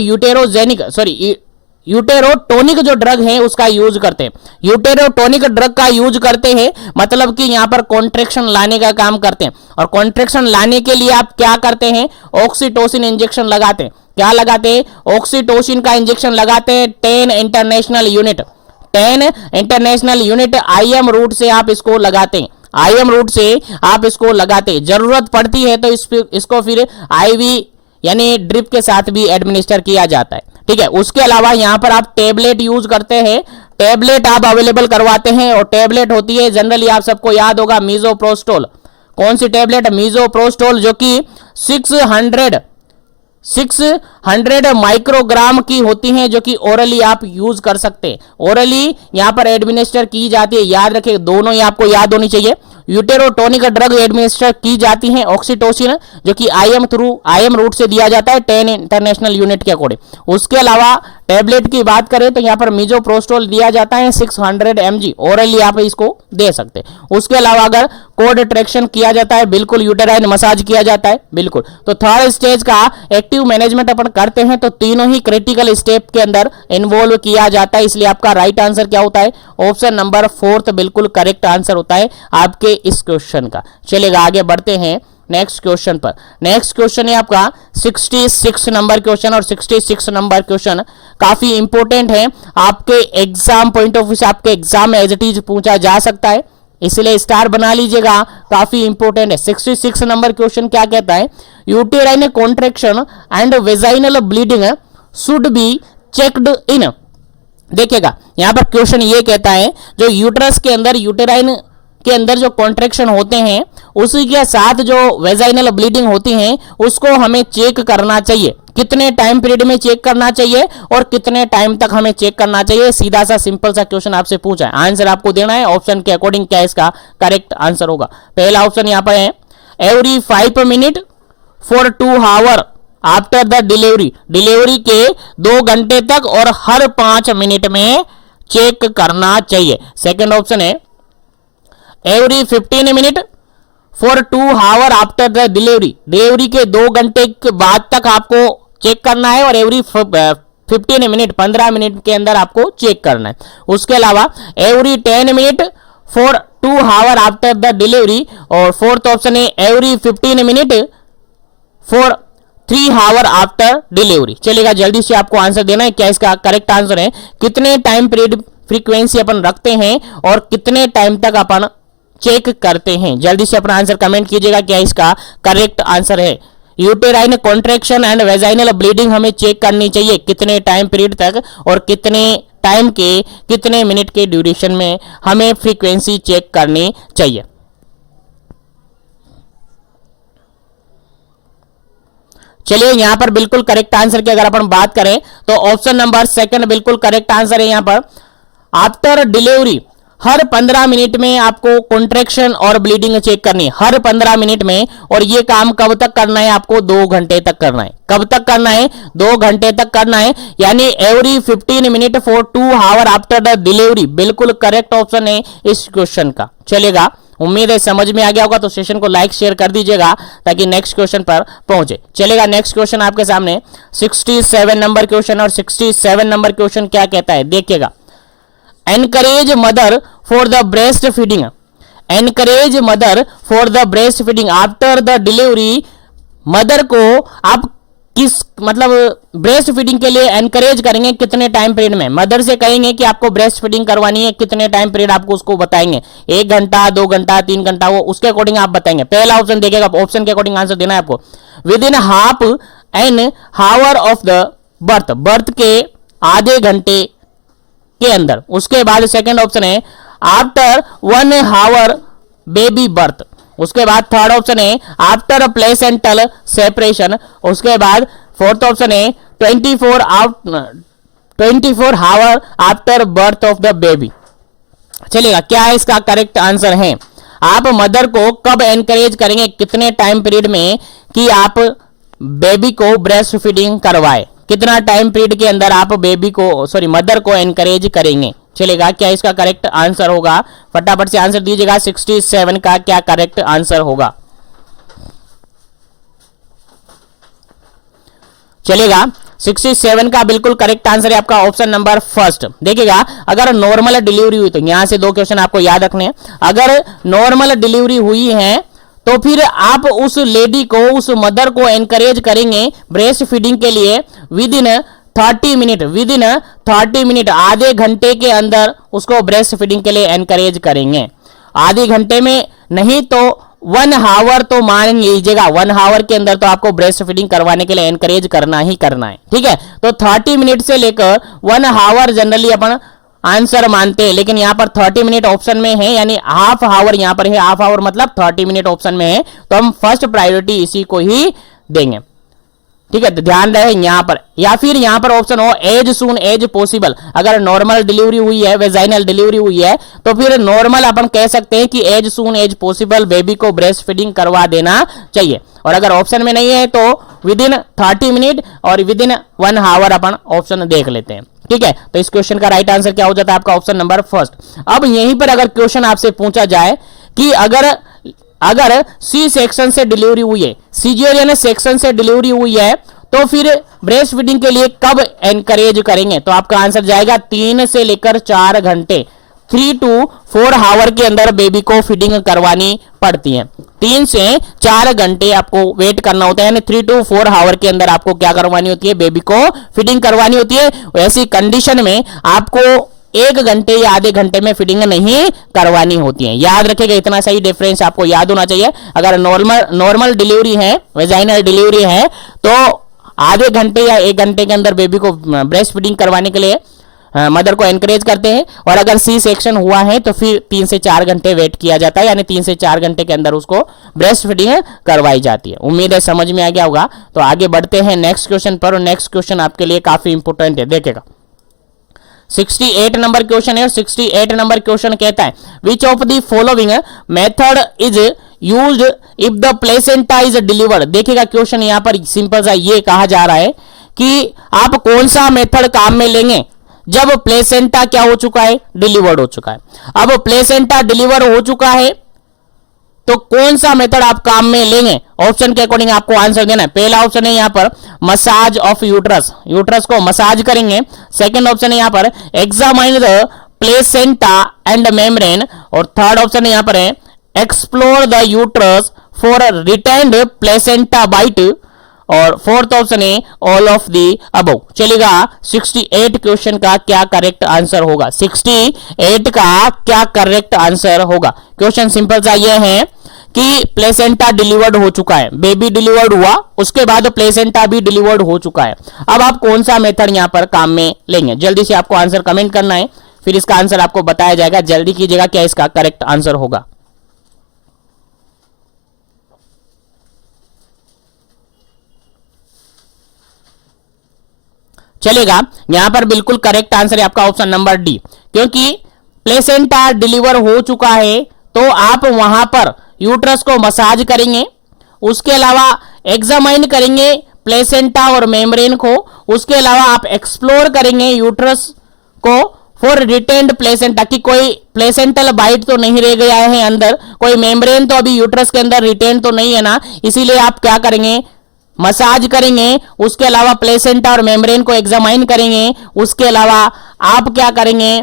यूटेरोटोनिक जो ड्रग है उसका यूज करते हैं, यूटेरोटोनिक ड्रग का यूज करते हैं, मतलब कि यहां पर कॉन्ट्रैक्शन लाने का काम करते हैं। और कॉन्ट्रैक्शन लाने के लिए आप क्या करते हैं? ऑक्सीटोसिन इंजेक्शन लगाते हैं। क्या लगाते हैं? ऑक्सीटोसिन का इंजेक्शन लगाते हैं 10 international unit, 10 international unit IM route से आप इसको लगाते हैं, IM रूट से आप इसको लगाते हैं। जरूरत पड़ती है तो इसको फिर IV यानी ड्रिप के साथ भी एडमिनिस्टर किया जाता है। ठीक है, उसके अलावा यहां पर आप टेबलेट यूज करते हैं, टेबलेट आप अवेलेबल करवाते हैं, और टेबलेट होती है जनरली आप सबको याद होगा मीजोप्रोस्टोल। कौन सी टेबलेट? मीजोप्रोस्टोल, जो कि 600 माइक्रोग्राम की होती हैं, जो कि ओरली आप यूज कर सकते हैं, ओरली यहां पर एडमिनिस्टर की जाती है। याद रखिए, दोनों ही आपको याद होनी चाहिए। यूटेरोटोनिक ड्रग एडमिनिस्टर की जाती है ऑक्सीटोसिन, जो कि IM रूट से दिया जाता है 10 इंटरनेशनल यूनिट के अकॉर्डिंग। उसके अलावा टेबलेट की बात करें तो यहां पर मीजोप्रोस्टोल दिया जाता है 600 mg, ओरली आप इसको दे सकते हैं। उसके अलावा अगर कोड ट्रैक्शन किया जाता है, बिल्कुल यूटेराइन मसाज किया जाता है, बिल्कुल। तो थर्ड स्टेज का एक्टिव मैनेजमेंट अपन करते हैं तो तीनों ही क्रिटिकल स्टेप के अंदर इन्वॉल्व किया जाता है, इसलिए आपका राइट आंसर क्या होता है? ऑप्शन नंबर फोर्थ बिल्कुल करेक्ट आंसर होता है आपके इस क्वेश्चन का। चलेगा, आगे बढ़ते हैं नेक्स्ट क्वेश्चन पर। नेक्स्ट क्वेश्चन है आपका 66 नंबर क्वेश्चन, और 66 नंबर क्वेश्चन काफी इंपॉर्टेंट है आपके एग्जाम पॉइंट ऑफ व्यू से, आपके एग्जाम में एज इट इज पूछा जा सकता है, इसलिए स्टार बना लीजिएगा, काफी इंपॉर्टेंट है। 66 नंबर क्वेश्चन क्या कहता है? Uterine contraction and vaginal bleeding should be checked in. देखिएगा, यहां पर क्वेश्चन ये कहता है जो यूट्रस के अंदर, यूटेराइन के अंदर जो कॉन्ट्रैक्शन होते हैं उसी के साथ जो वेजाइनल ब्लीडिंग होती है उसको हमें चेक करना चाहिए। कितने टाइम पीरियड में चेक करना चाहिए और कितने टाइम तक हमें चेक करना चाहिए? सीधा सा सिंपल सा क्वेश्चन आपसे पूछा है, आंसर आपको देना है ऑप्शन के अकॉर्डिंग। क्या इसका करेक्ट आंसर होगा? पहला ऑप्शन यहां पर है every 5 minute for 2 hour after the delivery, delivery के 2 घंटे तक और हर 5 मिनट में चेक करना चाहिए। सेकंड ऑप्शन है every 15 minute for 2 hour after the delivery, delivery के 2 घंटे के बाद तक आपको चेक करना है, और एवरी 15 मिनट 15 मिनट के अंदर आपको चेक करना है। उसके अलावा every 10 minute for 2 hour after the delivery, और फोर्थ ऑप्शन है every 15 minute for 3 hour after delivery. चलेगा, जल्दी से आपको आंसर देना है। क्या इसका करेक्ट आंसर है? कितने टाइम पीरियड फ्रीक्वेंसी अपन रखते हैं और कितने टाइम तक अपन चेक करते हैं? जल्दी से अपना आंसर कमेंट कीजिएगा, क्या इसका करेक्ट आंसर है? Uterine contraction and vaginal bleeding हमें चेक करनी चाहिए कितने टाइम पीरियड तक और कितने टाइम के कितने मिनट के ड्यूरेशन में हमें फ्रीक्वेंसी चेक करनी चाहिए। चलिए, यहां पर बिल्कुल करेक्ट आंसर की अगर अपन बात करें तो ऑप्शन नंबर सेकंड बिल्कुल करेक्ट आंसर है। यहां पर आफ्टर डिलीवरी हर 15 मिनट में आपको कॉन्ट्रैक्शन और ब्लीडिंग चेक करनी है, हर 15 मिनट में। और ये काम कब तक करना है? आपको 2 घंटे तक करना है। कब तक करना है? 2 घंटे तक करना है, यानी every 15 minute for 2 hour after the delivery बिल्कुल करेक्ट ऑप्शन है इस क्वेश्चन का। चलेगा, उम्मीद है समझ में आ गया होगा, तो सेशन को लाइक शेयर कर दीजिएगा ताकि नेक्स्ट क्वेश्चन पर पहुंचे। चलेगा, नेक्स्ट क्वेश्चन आपके सामने 67 नंबर क्वेश्चन, और 67 नंबर क्वेश्चन क्या कहता है देखिएगा। Encourage mother for the breast feeding, encourage mother for the breast feeding after the delivery. Mother को आप किस मतलब ब्रेस्ट फीडिंग के लिए एनकरेज करेंगे कितने टाइम पीरियड में। मदर से कहेंगे कि आपको ब्रेस्ट फीडिंग करवानी है, कितने टाइम पीरियड आपको उसको बताएंगे, 1 घंटा 2 घंटा 3 घंटा, वो उसके अकॉर्डिंग आप बताएंगे। पहला ऑप्शन देखिएगा, ऑप्शन के अकॉर्डिंग आंसर देना है आपको। Within half an hour of the birth, birth के आधे घंटे के अंदर। उसके बाद सेकेंड ऑप्शन है आफ्टर 1 हावर बेबी बर्थ। उसके बाद थर्ड ऑप्शन है आफ्टर प्लेसेंटल सेपरेशन। उसके बाद फोर्थ ऑप्शन है 24 hour after birth of the baby. चलिएगा, क्या है इसका करेक्ट आंसर है। आप मदर को कब एनकरेज करेंगे, कितने टाइम पीरियड में कि आप बेबी को ब्रेस्ट फीडिंग करवाए, कितना टाइम पीरियड के अंदर आप बेबी को मदर को एनकरेज करेंगे। चलेगा, क्या इसका करेक्ट आंसर होगा, फटाफट से आंसर दीजिएगा। 67 का क्या करेक्ट आंसर होगा। चलेगा, 67 का बिल्कुल करेक्ट आंसर है आपका ऑप्शन नंबर फर्स्ट। देखिएगा, अगर नॉर्मल डिलीवरी हुई, तो यहां से 2 क्वेश्चन आपको याद रखने हैं। अगर नॉर्मल डिलीवरी हुई है तो फिर आप उस लेडी को, उस मदर को एनकरेज करेंगे ब्रेस्ट फीडिंग के लिए विद इन 30 मिनट, आधे घंटे के अंदर उसको ब्रेस्ट फीडिंग के लिए एनकरेज करेंगे। आधे घंटे में नहीं तो 1 हावर तो मान लीजिएगा, 1 हावर के अंदर तो आपको ब्रेस्ट फीडिंग करवाने के लिए एनकरेज करना ही करना है, ठीक है। तो 30 मिनट से लेकर 1 हावर जनरली अपन आंसर मानते हैं, लेकिन यहां पर 30 मिनट ऑप्शन में है, यानी हाफ हावर यहां पर है, हाफ हावर मतलब 30 मिनट ऑप्शन में है, तो हम फर्स्ट प्रायोरिटी इसी को ही देंगे, ठीक है। तो ध्यान रहे यहां पर, या फिर यहां पर ऑप्शन हो एज सून एज पॉसिबल। अगर नॉर्मल डिलीवरी हुई है, वेजाइनल डिलीवरी हुई है, तो फिर नॉर्मल अपन कह सकते हैं कि as soon as possible baby को ब्रेस्ट फीडिंग करवा देना चाहिए। और अगर ऑप्शन में नहीं है तो विद इन 30 मिनट और विद इन 1 हावर अपन ऑप्शन देख लेते हैं, ठीक है। तो इस क्वेश्चन का राइट आंसर क्या हो जाता है आपका ऑप्शन नंबर फर्स्ट। अब यहीं पर अगर क्वेश्चन आपसे पूछा जाए कि अगर सी सेक्शन से डिलीवरी हुई है, सीजेरियन सेक्शन से डिलीवरी हुई है, तो फिर ब्रेस्ट फीडिंग के लिए कब एनकरेज करेंगे, तो आपका आंसर जाएगा 3 से लेकर 4 घंटे, 3 to 4 हावर के अंदर बेबी को फीडिंग करवानी पड़ती है। 3 से 4 घंटे आपको वेट करना होता है, यानी 3 to 4 हावर के अंदर आपको क्या करवानी होती है, बेबी को फीडिंग करवानी होती है। ऐसी कंडीशन में आपको 1 घंटे या आधे घंटे में फीडिंग नहीं करवानी होती है। याद रखिएगा, इतना सही डिफरेंस आपको याद होना चाहिए। अगर नॉर्मल डिलीवरी है, वेजाइनल डिलीवरी है, तो आधे घंटे या 1 घंटे के अंदर बेबी को ब्रेस्ट फीडिंग करवाने के लिए मदर को एनकरेज करते हैं। और अगर सी सेक्शन हुआ है तो फिर 3 से 4 घंटे वेट किया जाता है, यानी 3 से 4 घंटे के अंदर उसको ब्रेस्ट फीडिंग करवाई जाती है। उम्मीद है समझ में आ गया होगा। तो आगे बढ़ते हैं नेक्स्ट क्वेश्चन पर, और नेक्स्ट क्वेश्चन आपके लिए काफी इंपोर्टेंट है, देखेगा। 68 नंबर क्वेश्चन है, और 68 नंबर क्वेश्चन कहता है which of the following method is used if the placenta is delivered. देखिएगा, क्वेश्चन यहां पर सिंपल सा ये कहा जा रहा है कि आप कौन सा मेथड काम में लेंगे जब प्लेसेंटा क्या हो चुका है, डिलीवर्ड हो चुका है। अब प्लेसेंटा डिलीवर हो चुका है तो कौन सा मेथड आप काम में लेंगे, ऑप्शन के अकॉर्डिंग आपको आंसर देना है। पहला ऑप्शन है यहां पर मसाज ऑफ यूट्रस, यूट्रस को मसाज करेंगे। सेकंड ऑप्शन है यहां पर examine the placenta and membrane, और थर्ड ऑप्शन है यहां पर है explore the uterus for retained placenta bits, और फोर्थ ऑप्शन है ऑल ऑफ दी अबव। चलेगा, 68 क्वेश्चन का क्या करेक्ट आंसर होगा, 68 का क्या करेक्ट आंसर होगा। क्वेश्चन सिंपल सा ये है कि प्लेसेंटा डिलीवर्ड हो चुका है, बेबी डिलीवर्ड हुआ, उसके बाद प्लेसेंटा भी डिलीवर्ड हो चुका है। अब आप कौन सा मेथड यहां पर काम में लेंगे, जल्दी से आपको आंसर कमेंट करना है, फिर इसका आंसर आपको बताया जाएगा। जल्दी कीजिएगा, क्या इसका करेक्ट आंसर होगा। चलेगा, यहां पर बिल्कुल करेक्ट आंसर है आपका ऑप्शन नंबर डी, क्योंकि प्लेसेंटा डिलीवर हो चुका है तो आप वहां पर यूट्रस को मसाज करेंगे, उसके अलावा एग्जामाइन करेंगे प्लेसेंटा और मेम्ब्रेन को, उसके अलावा आप एक्सप्लोर करेंगे यूट्रस को फॉर रिटेन्ड प्लेसेंटा, कि कोई प्लेसेंटल बाइट तो नहीं रह गया है अंदर, कोई मेम्ब्रेन तो अभी यूट्रस के अंदर रिटेन तो नहीं है ना, इसीलिए आप क्या करेंगे, मसाज करेंगे। उसके अलावा प्लेसेंटा और मेम्ब्रेन को एग्जामाइन करेंगे, उसके अलावा आप क्या करेंगे,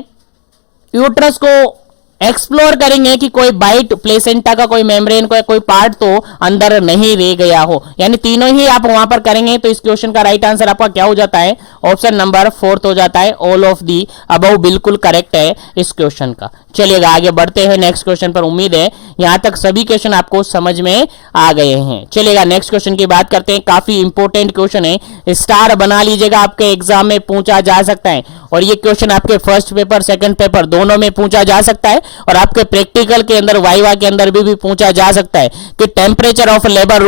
यूट्रस को एक्सप्लोर करेंगे कि कोई बाइट प्लेसेंटा का कोई मेम्ब्रेन का कोई पार्ट तो अंदर नहीं रह गया हो, यानी तीनों ही आप वहां पर करेंगे। तो इस क्वेश्चन का राइट आंसर आपका क्या हो जाता है, ऑप्शन नंबर 4 हो जाता है। ऑल ऑफ दी अबव बिल्कुल करेक्ट है इस क्वेश्चन का। चलिएगा आगे बढ़ते हैं नेक्स्ट क्वेश्चन पर। उम्मीद है यहां तक सभी क्वेश्चन आपको समझ में आ गए हैं। चलिएगा नेक्स्ट क्वेश्चन की बात करते हैं। काफी इंपॉर्टेंट क्वेश्चन है, स्टार बना लीजिएगा, आपके एग्जाम में पूछा जा सकता है। और ये क्वेश्चन आपके फर्स्ट पेपर सेकंड पेपर दोनों में पूछा जा सकता है, और आपके प्रैक्टिकल के अंदर वाइवा के अंदर भी पूछा जा सकता है कि टेम्परेचर ऑफ लेबर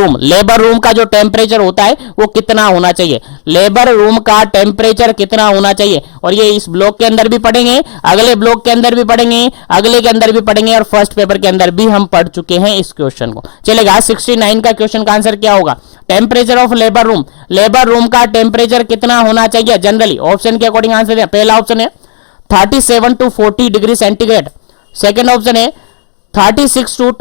रूम का जो टेम्परेचर होता है वो कितना होना चाहिए, लेबर रूम का टेम्परेचर कितना होना चाहिए। और ये इस ब्लॉक के अंदर भी पढ़ेंगे, अगले ब्लॉक के अंदर भी पढ़ेंगे, अगले के अंदर भी पढ़ेंगे, और फर्स्ट पेपर के अंदर भी हम पढ़ चुके हैं इस क्वेश्चन को। चलेगा 69 का क्वेश्चन का आंसर क्या होगा, टेम्परेचर ऑफ लेबर रूम का टेम्परेचर कितना होना चाहिए जनरली। ऑप्शन के अकॉर्डिंग आंसर है। पहला ऑप्शन है 37 to 40 degree centigrade, second option है 36 to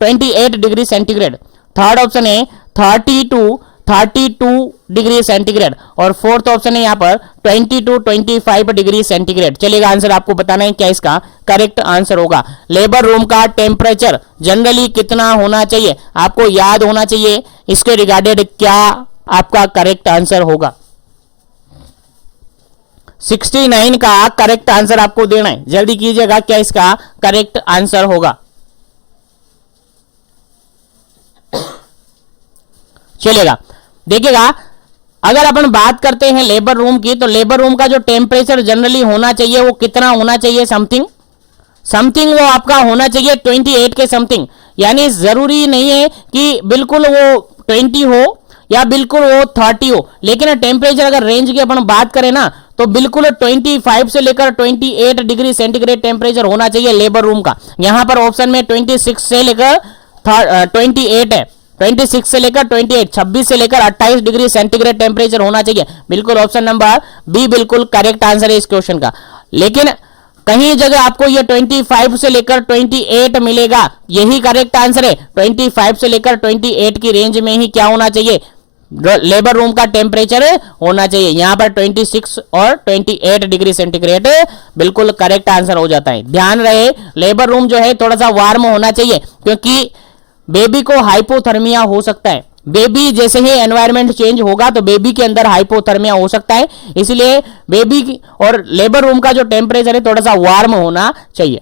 28 degree centigrade, third option है 30 to 32 डिग्री सेंटीग्रेड, और फोर्थ ऑप्शन है यहाँ पर 20 to 25 डिग्री सेंटीग्रेड। चलिएगा आंसर आपको बताना है क्या इसका करेक्ट आंसर होगा। लेबर रूम का टेम्परेचर जनरली कितना होना चाहिए, आपको याद होना चाहिए। इसके रिगार्डेड क्या आपका करेक्ट आंसर होगा। 69 का करेक्ट आंसर आपको देना है, जल्दी कीजिएगा क्या इसका करेक्ट आंसर होगा। चलेगा देखिएगा, अगर अपन बात करते हैं लेबर रूम की, तो लेबर रूम का जो टेम्परेचर जनरली होना चाहिए वो कितना होना चाहिए, समथिंग वो आपका होना चाहिए 28 के समथिंग। यानी जरूरी नहीं है कि बिल्कुल वो 20 हो या बिल्कुल वो 30 हो, लेकिन टेम्परेचर अगर रेंज की अपन बात करें ना तो बिल्कुल 25 से लेकर 28 डिग्री सेंटीग्रेड टेम्परेचर होना चाहिए लेबर रूम का। यहां पर ऑप्शन में 26 से लेकर 28 है, 26 से लेकर 28, 26 से लेकर 28 डिग्री सेंटीग्रेड टेम्परेचर होना चाहिए। बिल्कुल ऑप्शन नंबर बी बिल्कुल करेक्ट आंसर है इस क्वेश्चन का। लेकिन कहीं जगह आपको ये 25 से लेकर 28 मिलेगा, यही करेक्ट आंसर है। 25 से लेकर 28 की रेंज में ही क्या होना चाहिए, लेबर रूम का टेम्परेचर होना चाहिए। यहां पर 26 और 28 डिग्री सेंटीग्रेड बिल्कुल करेक्ट आंसर हो जाता है। ध्यान रहे लेबर रूम जो है थोड़ा सा वार्म होना चाहिए, क्योंकि बेबी को हाइपोथर्मिया हो सकता है। बेबी जैसे ही एनवायरनमेंट चेंज होगा तो बेबी के अंदर हाइपोथर्मिया हो सकता है, इसलिए बेबी और लेबर रूम का जो टेम्परेचर है थोड़ा सा वार्म होना चाहिए।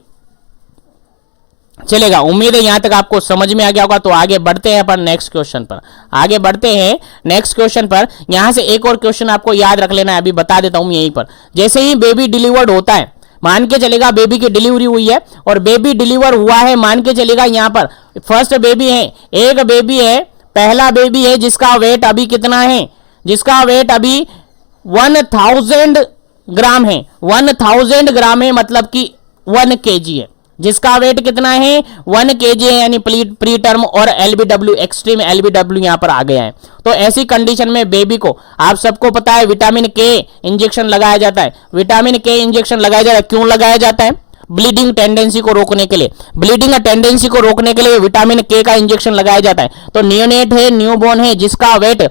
चलेगा, उम्मीद है यहां तक आपको समझ में आ गया होगा। तो आगे बढ़ते हैं अपन नेक्स्ट क्वेश्चन पर। आगे बढ़ते हैं नेक्स्ट क्वेश्चन पर। यहां से एक और क्वेश्चन आपको याद रख लेना है, अभी बता देता हूं यहीं पर। जैसे ही बेबी डिलीवर्ड होता है, मान के चलेगा बेबी की डिलीवरी हुई है और बेबी डिलीवर हुआ है, मान के चलेगा यहां पर फर्स्ट बेबी है, एक बेबी है, पहला बेबी है जिसका वेट अभी कितना है, जिसका वेट अभी 1000 ग्राम है। 1000 ग्राम है मतलब कि 1 kg है, जिसका वेट कितना है 1 kg है, यानी प्री टर्म और एलबीडब्ल्यू एक्सट्रीम एलबीडब्ल्यू यहां पर आ गया है। तो ऐसी कंडीशन में बेबी को आप सबको पता है विटामिन के इंजेक्शन लगाया जाता है। विटामिन के इंजेक्शन लगाया जाता है, क्यों लगाया जाता है, ब्लीडिंग टेंडेंसी को रोकने के लिए। ब्लीडिंग टेंडेंसी को रोकने के लिए विटामिन के का इंजेक्शन लगाया जाता है। तो नियोनेट है, न्यूबॉर्न है, जिसका वेट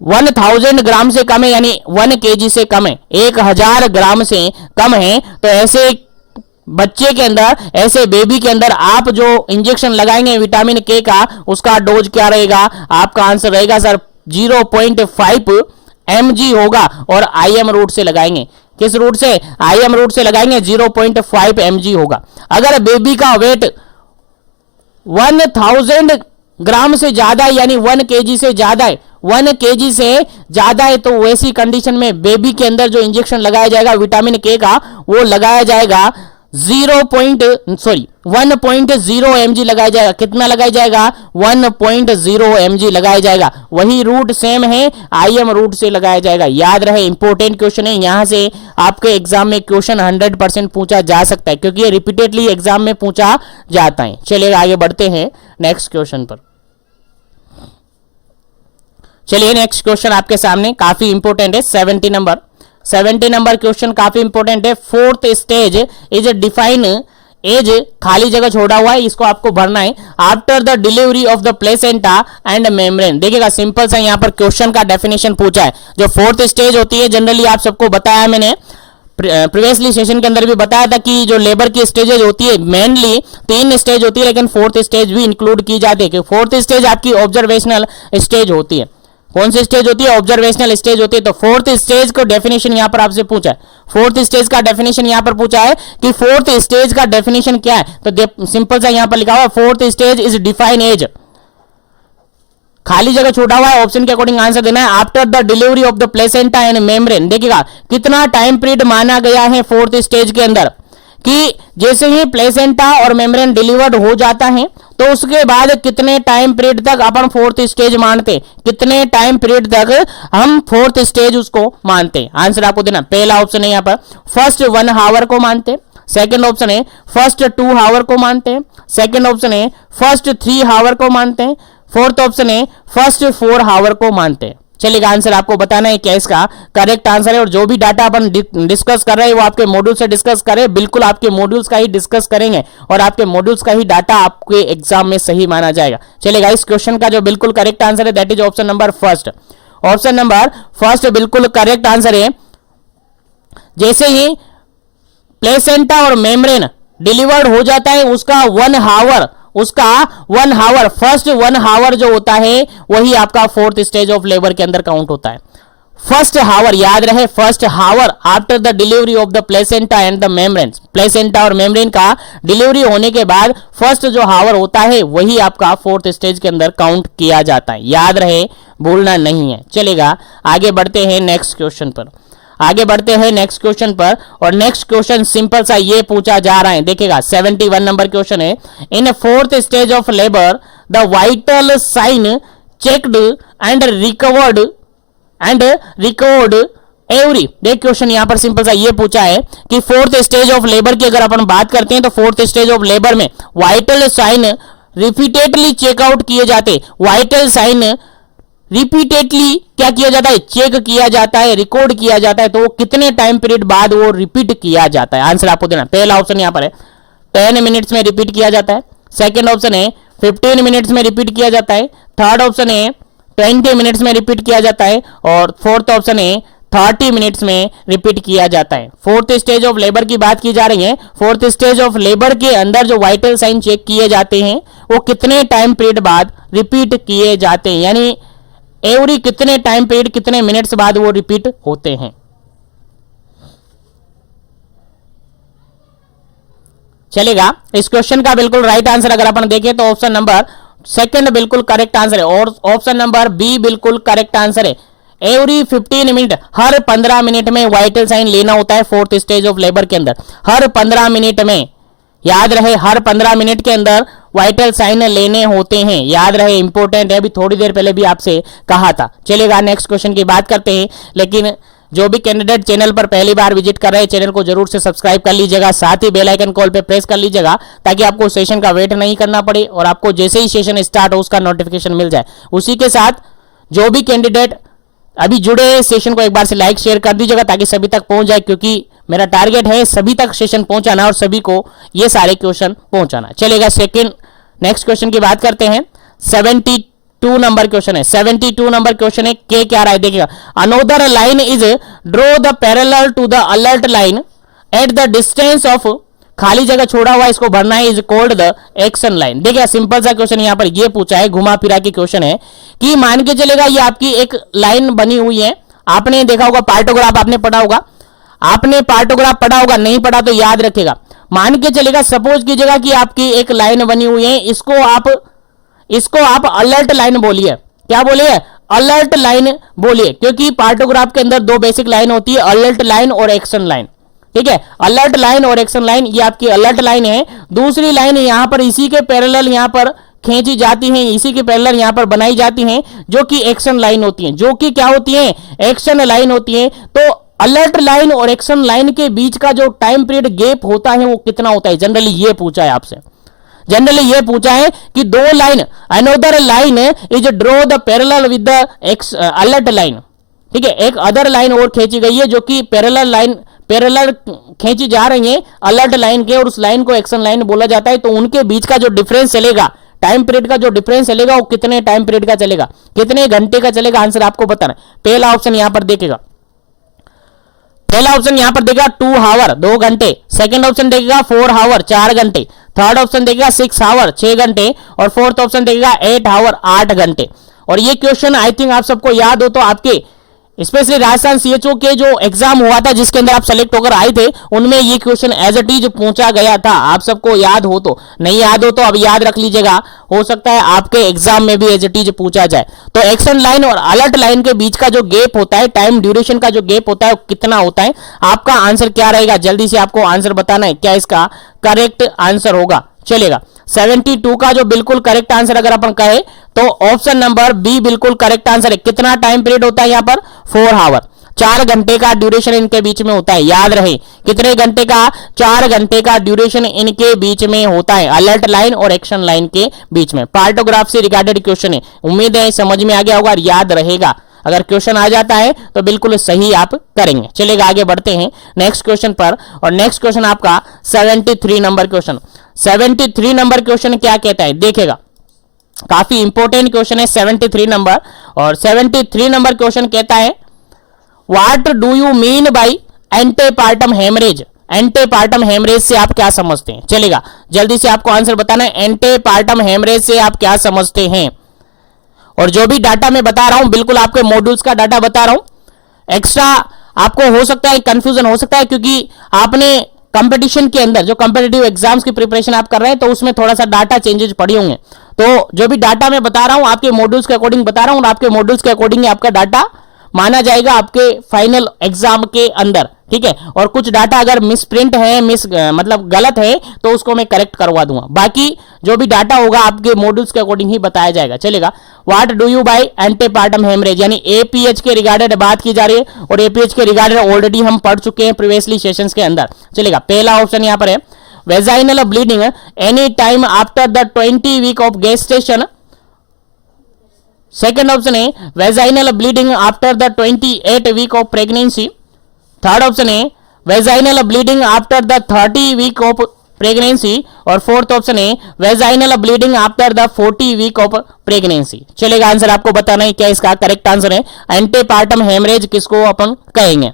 1000 ग्राम से कम है, यानी 1 kg से कम है, 1000 ग्राम से कम है, तो ऐसे बच्चे के अंदर, ऐसे बेबी के अंदर आप जो इंजेक्शन लगाएंगे विटामिन के का, उसका डोज क्या रहेगा, आपका आंसर रहेगा सर 0.5 mg होगा। और IM रूट से लगाएंगे, किस रूट से, IM रूट से लगाएंगे, 0.5 mg होगा। अगर बेबी का वेट 1000 ग्राम से ज्यादा है, यानी 1 kg से ज्यादा है, 1 kg से ज्यादा है, तो वैसी कंडीशन में बेबी के अंदर जो इंजेक्शन लगाया जाएगा विटामिन के का, वो लगाया जाएगा 1.0 mg लगाया जाएगा। कितना लगाया जाएगा, 1.0 mg लगाया जाएगा। वही रूट सेम है, IM रूट से लगाया जाएगा। याद रहे, इंपॉर्टेंट क्वेश्चन है, यहां से आपके एग्जाम में क्वेश्चन 100% पूछा जा सकता है, क्योंकि ये रिपीटेडली एग्जाम में पूछा जाता है। चलिए आगे बढ़ते हैं नेक्स्ट क्वेश्चन पर। चलिए नेक्स्ट क्वेश्चन आपके सामने काफी इंपॉर्टेंट है, 70 नंबर क्वेश्चन काफी इंपॉर्टेंट है। Fourth stage is define as, खाली जगह छोड़ा हुआ है, इसको आपको भरना है। After the delivery of the placenta and membrane. देखिएगा सिंपल सा यहाँ पर क्वेश्चन का डेफिनेशन पूछा है। जो फोर्थ स्टेज होती है जनरली आप सबको बताया मैंने, प्रीवियसली सेशन के अंदर भी बताया था कि जो लेबर की स्टेजेज होती है मेनली 3 स्टेज होती है, लेकिन 4th स्टेज भी इंक्लूड की जाती है कि 4th स्टेज आपकी ऑब्जर्वेशनल स्टेज होती है। कौन सी स्टेज होती है? ऑब्जर्वेशनल स्टेज होती है। तो 4th स्टेज को डेफिनेशन यहां पर आपसे पूछा है, 4th स्टेज का डेफिनेशन यहां पर पूछा है कि 4th स्टेज का डेफिनेशन क्या है। तो सिंपल सा यहां पर लिखा हुआ है 4th stage is define as, खाली जगह छोटा हुआ है, ऑप्शन के अकॉर्डिंग आंसर देना है, after the delivery of the placenta and membrane. देखिएगा कितना टाइम पीरियड माना गया है 4th स्टेज के अंदर कि जैसे ही प्लेसेंटा और मेम्ब्रेन डिलीवर्ड हो जाता है तो उसके बाद कितने टाइम पीरियड तक अपन 4th स्टेज मानते, कितने टाइम पीरियड तक हम 4th स्टेज उसको मानते। आंसर आपको देना, पहला ऑप्शन है यहां पर फर्स्ट 1 आवर को मानते, सेकंड ऑप्शन है फर्स्ट 2 आवर को मानते हैं, सेकंड ऑप्शन है फर्स्ट 3 आवर को मानते हैं, फोर्थ ऑप्शन है फर्स्ट 4 आवर को मानते हैं। चलिएगा आंसर आपको बताना है क्या इसका करेक्ट आंसर है। और जो भी डाटा अपन डिस्कस कर रहे हैं वो आपके मॉड्यूल से डिस्कस करें, बिल्कुल आपके मॉड्यूल्स का ही डिस्कस करेंगे और आपके मॉड्यूल्स का ही डाटा आपके एग्जाम में सही माना जाएगा। चलिएगा इस क्वेश्चन का जो बिल्कुल करेक्ट आंसर है that is option number first. Option number first बिल्कुल करेक्ट आंसर है। जैसे ही प्लेसेंटा और मेम्ब्रेन डिलीवर्ड हो जाता है उसका 1 आवर फर्स्ट 1 आवर जो होता है वही आपका 4th स्टेज ऑफ लेबर के अंदर काउंट होता है। फर्स्ट आवर याद रहे, first hour after the delivery of the placenta and the membrane, placenta और मेम्ब्रेन का डिलीवरी होने के बाद फर्स्ट जो आवर होता है वही आपका 4th स्टेज के अंदर काउंट किया जाता है। याद रहे, भूलना नहीं है। चलेगा आगे बढ़ते हैं नेक्स्ट क्वेश्चन पर, और नेक्स्ट क्वेश्चन सिंपल सा ये पूछा जा रहा है। देखिएगा 71 नंबर क्वेश्चन है। In 4th stage of labour the vital sign checked and recovered every. देख क्वेश्चन यहां पर सिंपल सा ये पूछा है कि 4th स्टेज ऑफ लेबर की अगर अपन बात करते हैं तो 4th स्टेज ऑफ लेबर में वाइटल साइन रिपीटेडली चेकआउट किए जाते, वाइटल साइन रिपीटेडली क्या किया जाता है? चेक किया जाता है, रिकॉर्ड किया जाता है। तो वो कितने टाइम पीरियड बाद वो रिपीट किया जाता है? आंसर आपको देना, पहला ऑप्शन यहां पर है 10 मिनट्स में रिपीट किया जाता है, सेकंड ऑप्शन है 15 मिनट्स में रिपीट किया जाता है, थर्ड ऑप्शन है 20 मिनट्स में रिपीट किया जाता है और फोर्थ ऑप्शन है 30 मिनट्स में रिपीट किया जाता है। 4th स्टेज ऑफ लेबर की बात की जा रही है। 4th स्टेज ऑफ लेबर के अंदर जो वाइटल साइन चेक किए जाते हैं वो कितने टाइम पीरियड बाद रिपीट किए जाते हैं, यानी एवरी कितने टाइम पीरियड कितने मिनट्स बाद वो रिपीट होते हैं। चलेगा इस क्वेश्चन का बिल्कुल राइट आंसर अगर अपन देखें तो ऑप्शन नंबर सेकंड बिल्कुल करेक्ट आंसर है और ऑप्शन नंबर बी बिल्कुल करेक्ट आंसर है। एवरी 15 मिनट, हर 15 मिनट में वाइटल साइन लेना होता है 4th स्टेज ऑफ लेबर के अंदर। हर 15 मिनट में, याद रहे, हर 15 मिनट के अंदर वाइटल साइन लेने होते हैं। याद रहे, इंपॉर्टेंट है, अभी थोड़ी देर पहले भी आपसे कहा था। चलेगा नेक्स्ट क्वेश्चन की बात करते हैं, लेकिन जो भी कैंडिडेट चैनल पर पहली बार विजिट कर रहे हैं चैनल को जरूर से सब्सक्राइब कर लीजिएगा, साथ ही बेल आइकन कॉल पे प्रेस कर लीजिएगा ताकि आपको सेशन का वेट नहीं करना पड़े और आपको जैसे ही सेशन स्टार्ट हो उसका नोटिफिकेशन मिल जाए। उसी के साथ जो भी कैंडिडेट अभी जुड़े सेशन को एक बार से लाइक शेयर कर दीजिएगा ताकि सभी तक पहुंच जाए, क्योंकि मेरा टारगेट है सभी तक सेशन पहुंचाना और सभी को ये सारे क्वेश्चन पहुंचाना। चलेगा नेक्स्ट क्वेश्चन की बात करते हैं। 72 नंबर क्वेश्चन है। 72 नंबर क्वेश्चन है, के क्या रहा है देखिएगा। Another line is draw the parallel to the alert line at the distance of, खाली जगह छोड़ा हुआ इसको भरना है, is called the action line. देखिए सिंपल सा क्वेश्चन यहां पर ये पूछा है, घुमा फिरा के क्वेश्चन है कि मान के चलेगा ये आपकी एक लाइन बनी हुई है। आपने देखा होगा पार्टोग्राफ, आपने पढ़ा होगा, नहीं पढ़ा तो याद रखेगा। मान के चलेगा सपोज कीजिएगा कि आपकी एक लाइन बनी हुई है, इसको आप अलर्ट लाइन बोलिए। क्या बोलिए? अलर्ट लाइन बोलिए, क्योंकि पार्टोग्राफ के अंदर 2 बेसिक लाइन होती है, अलर्ट लाइन और एक्शन लाइन। ठीक है, अलर्ट लाइन और एक्शन लाइन, ये आपकी अलर्ट लाइन है। दूसरी लाइन यहां पर इसी के पैरेलल यहां पर खींची जाती हैं, इसी के पैरेलल यहां पर बनाई जाती हैं, जो कि एक्शन लाइन होती हैं, जो कि क्या होती हैं? एक्शन लाइन होती हैं। तो अलर्ट लाइन और एक्शन लाइन के बीच का जो टाइम पीरियड गैप होता है वो कितना होता है? जनरली ये पूछा है आपसे, जनरली ये पूछा है कि 2 line, another line is draw the parallel with the alert line. ठीक है, एक अदर लाइन और खींची गई है जो कि पैरेलल खींची जा रही है अलर्ट लाइन के, और उस लाइन को एक्शन लाइन बोला जाता है। तो उनके बीच का जो डिफरेंस चलेगा, टाइम पीरियड का जो डिफरेंस चलेगा वो कितने टाइम पीरियड का चलेगा, कितने घंटे का चलेगा, आंसर आपको बताना। पहला ऑप्शन यहां पर देखेगा, पहला ऑप्शन यहां पर देगा 2 आवर 2 घंटे, सेकंड ऑप्शन देगा 4 आवर 4 घंटे, थर्ड ऑप्शन देगा 6 आवर 6 घंटे और फोर्थ ऑप्शन देगा 8 आवर 8 घंटे। और ये क्वेश्चन आई थिंक आप सबको याद हो तो आपके स्पेशली राजस्थान सीएचओ के जो एग्जाम हुआ था जिसके अंदर आप सेलेक्ट होकर आए थे उनमें ये क्वेश्चन एज इट इज पूछा गया था। आप सबको याद हो तो, नहीं याद हो तो अब याद रख लीजिएगा, हो सकता है आपके एग्जाम में भी एज इट इज पूछा जाए। तो एक्शन लाइन और अलर्ट लाइन के बीच का जो गैप होता है, टाइम ड्यूरेशन का जो गैप होता है वो कितना होता है, आपका आंसर क्या रहेगा, जल्दी से आपको आंसर बताना है, क्या इसका करेक्ट आंसर होगा। चलेगा 72 का जो बिल्कुल करेक्ट आंसर अगर अपन कहे तो ऑप्शन नंबर बी बिल्कुल करेक्ट आंसर है। कितना टाइम पीरियड होता है यहां पर, 4 आवर, 4 घंटे का ड्यूरेशन इनके बीच में होता है। याद रहे कितने घंटे का, 4 घंटे का ड्यूरेशन इनके बीच में होता है, अलर्ट लाइन और एक्शन लाइन के बीच में। पार्टोग्राफ से रिगार्डेड क्वेश्चन है, उम्मीद है समझ में आ गया होगा और याद रहेगा। अगर क्वेश्चन आ जाता है तो बिल्कुल सही आप करेंगे। चलेगा आगे बढ़ते हैं नेक्स्ट क्वेश्चन पर। और नेक्स्ट क्वेश्चन आपका 73 नंबर क्वेश्चन। 73 नंबर क्वेश्चन क्या कहता है देखेगा, काफी इंपॉर्टेंट क्वेश्चन है 73 नंबर। और 73 नंबर क्वेश्चन कहता है what do you mean by antepartum haemorrhage. Antepartum haemorrhage से आप क्या समझते हैं, चलेगा जल्दी से आपको आंसर बताना है। एंटेपार्टम हेमरेज से आप क्या समझते हैं। और जो भी डाटा मैं बता रहा हूं बिल्कुल आपके मॉड्यूल्स का डाटा बता रहा हूं, एक्स्ट्रा आपको हो सकता है कंफ्यूजन हो सकता है क्योंकि आपने कंपटीशन के अंदर जो कंपेटिटिव एग्जाम्स की प्रिपरेशन आप कर रहे हैं तो उसमें थोड़ा सा डाटा चेंजेस पड़े होंगे। तो जो भी डाटा मैं बता रहा हूं आपके मॉड्यूल्स के अकॉर्डिंग बता रहा हूं और आपके मॉड्यूल्स के अकॉर्डिंग आपका डाटा माना जाएगा आपके फाइनल एग्जाम के अंदर, ठीक है। और कुछ डाटा अगर मिस प्रिंट है, मतलब गलत है तो उसको मैं करेक्ट करवा दूंगा। बाकी जो भी डाटा होगा आपके मॉड्यूल्स के अकॉर्डिंग ही बताया जाएगा। चलेगा what do you by antepartum haemorrhage, यानी एपीएच के रिगार्डेड बात की जा रही है और एपीएच के रिगार्डेड ऑलरेडी हम पढ़ चुके हैं प्रीवियसली सेशंस के अंदर। चलेगा पहला ऑप्शन यहां पर है vaginal bleeding any time after the 20 week of gestation. Second option है vaginal bleeding after the 28 week of pregnancy. Third option है vaginal bleeding after the 30 week of pregnancy. और फोर्थ ऑप्शन है vaginal bleeding after the 40 week of pregnancy. चलेगा answer आपको बताना है क्या इसका करेक्ट आंसर है। एंटेपार्टम हेमरेज किसको अपन कहेंगे।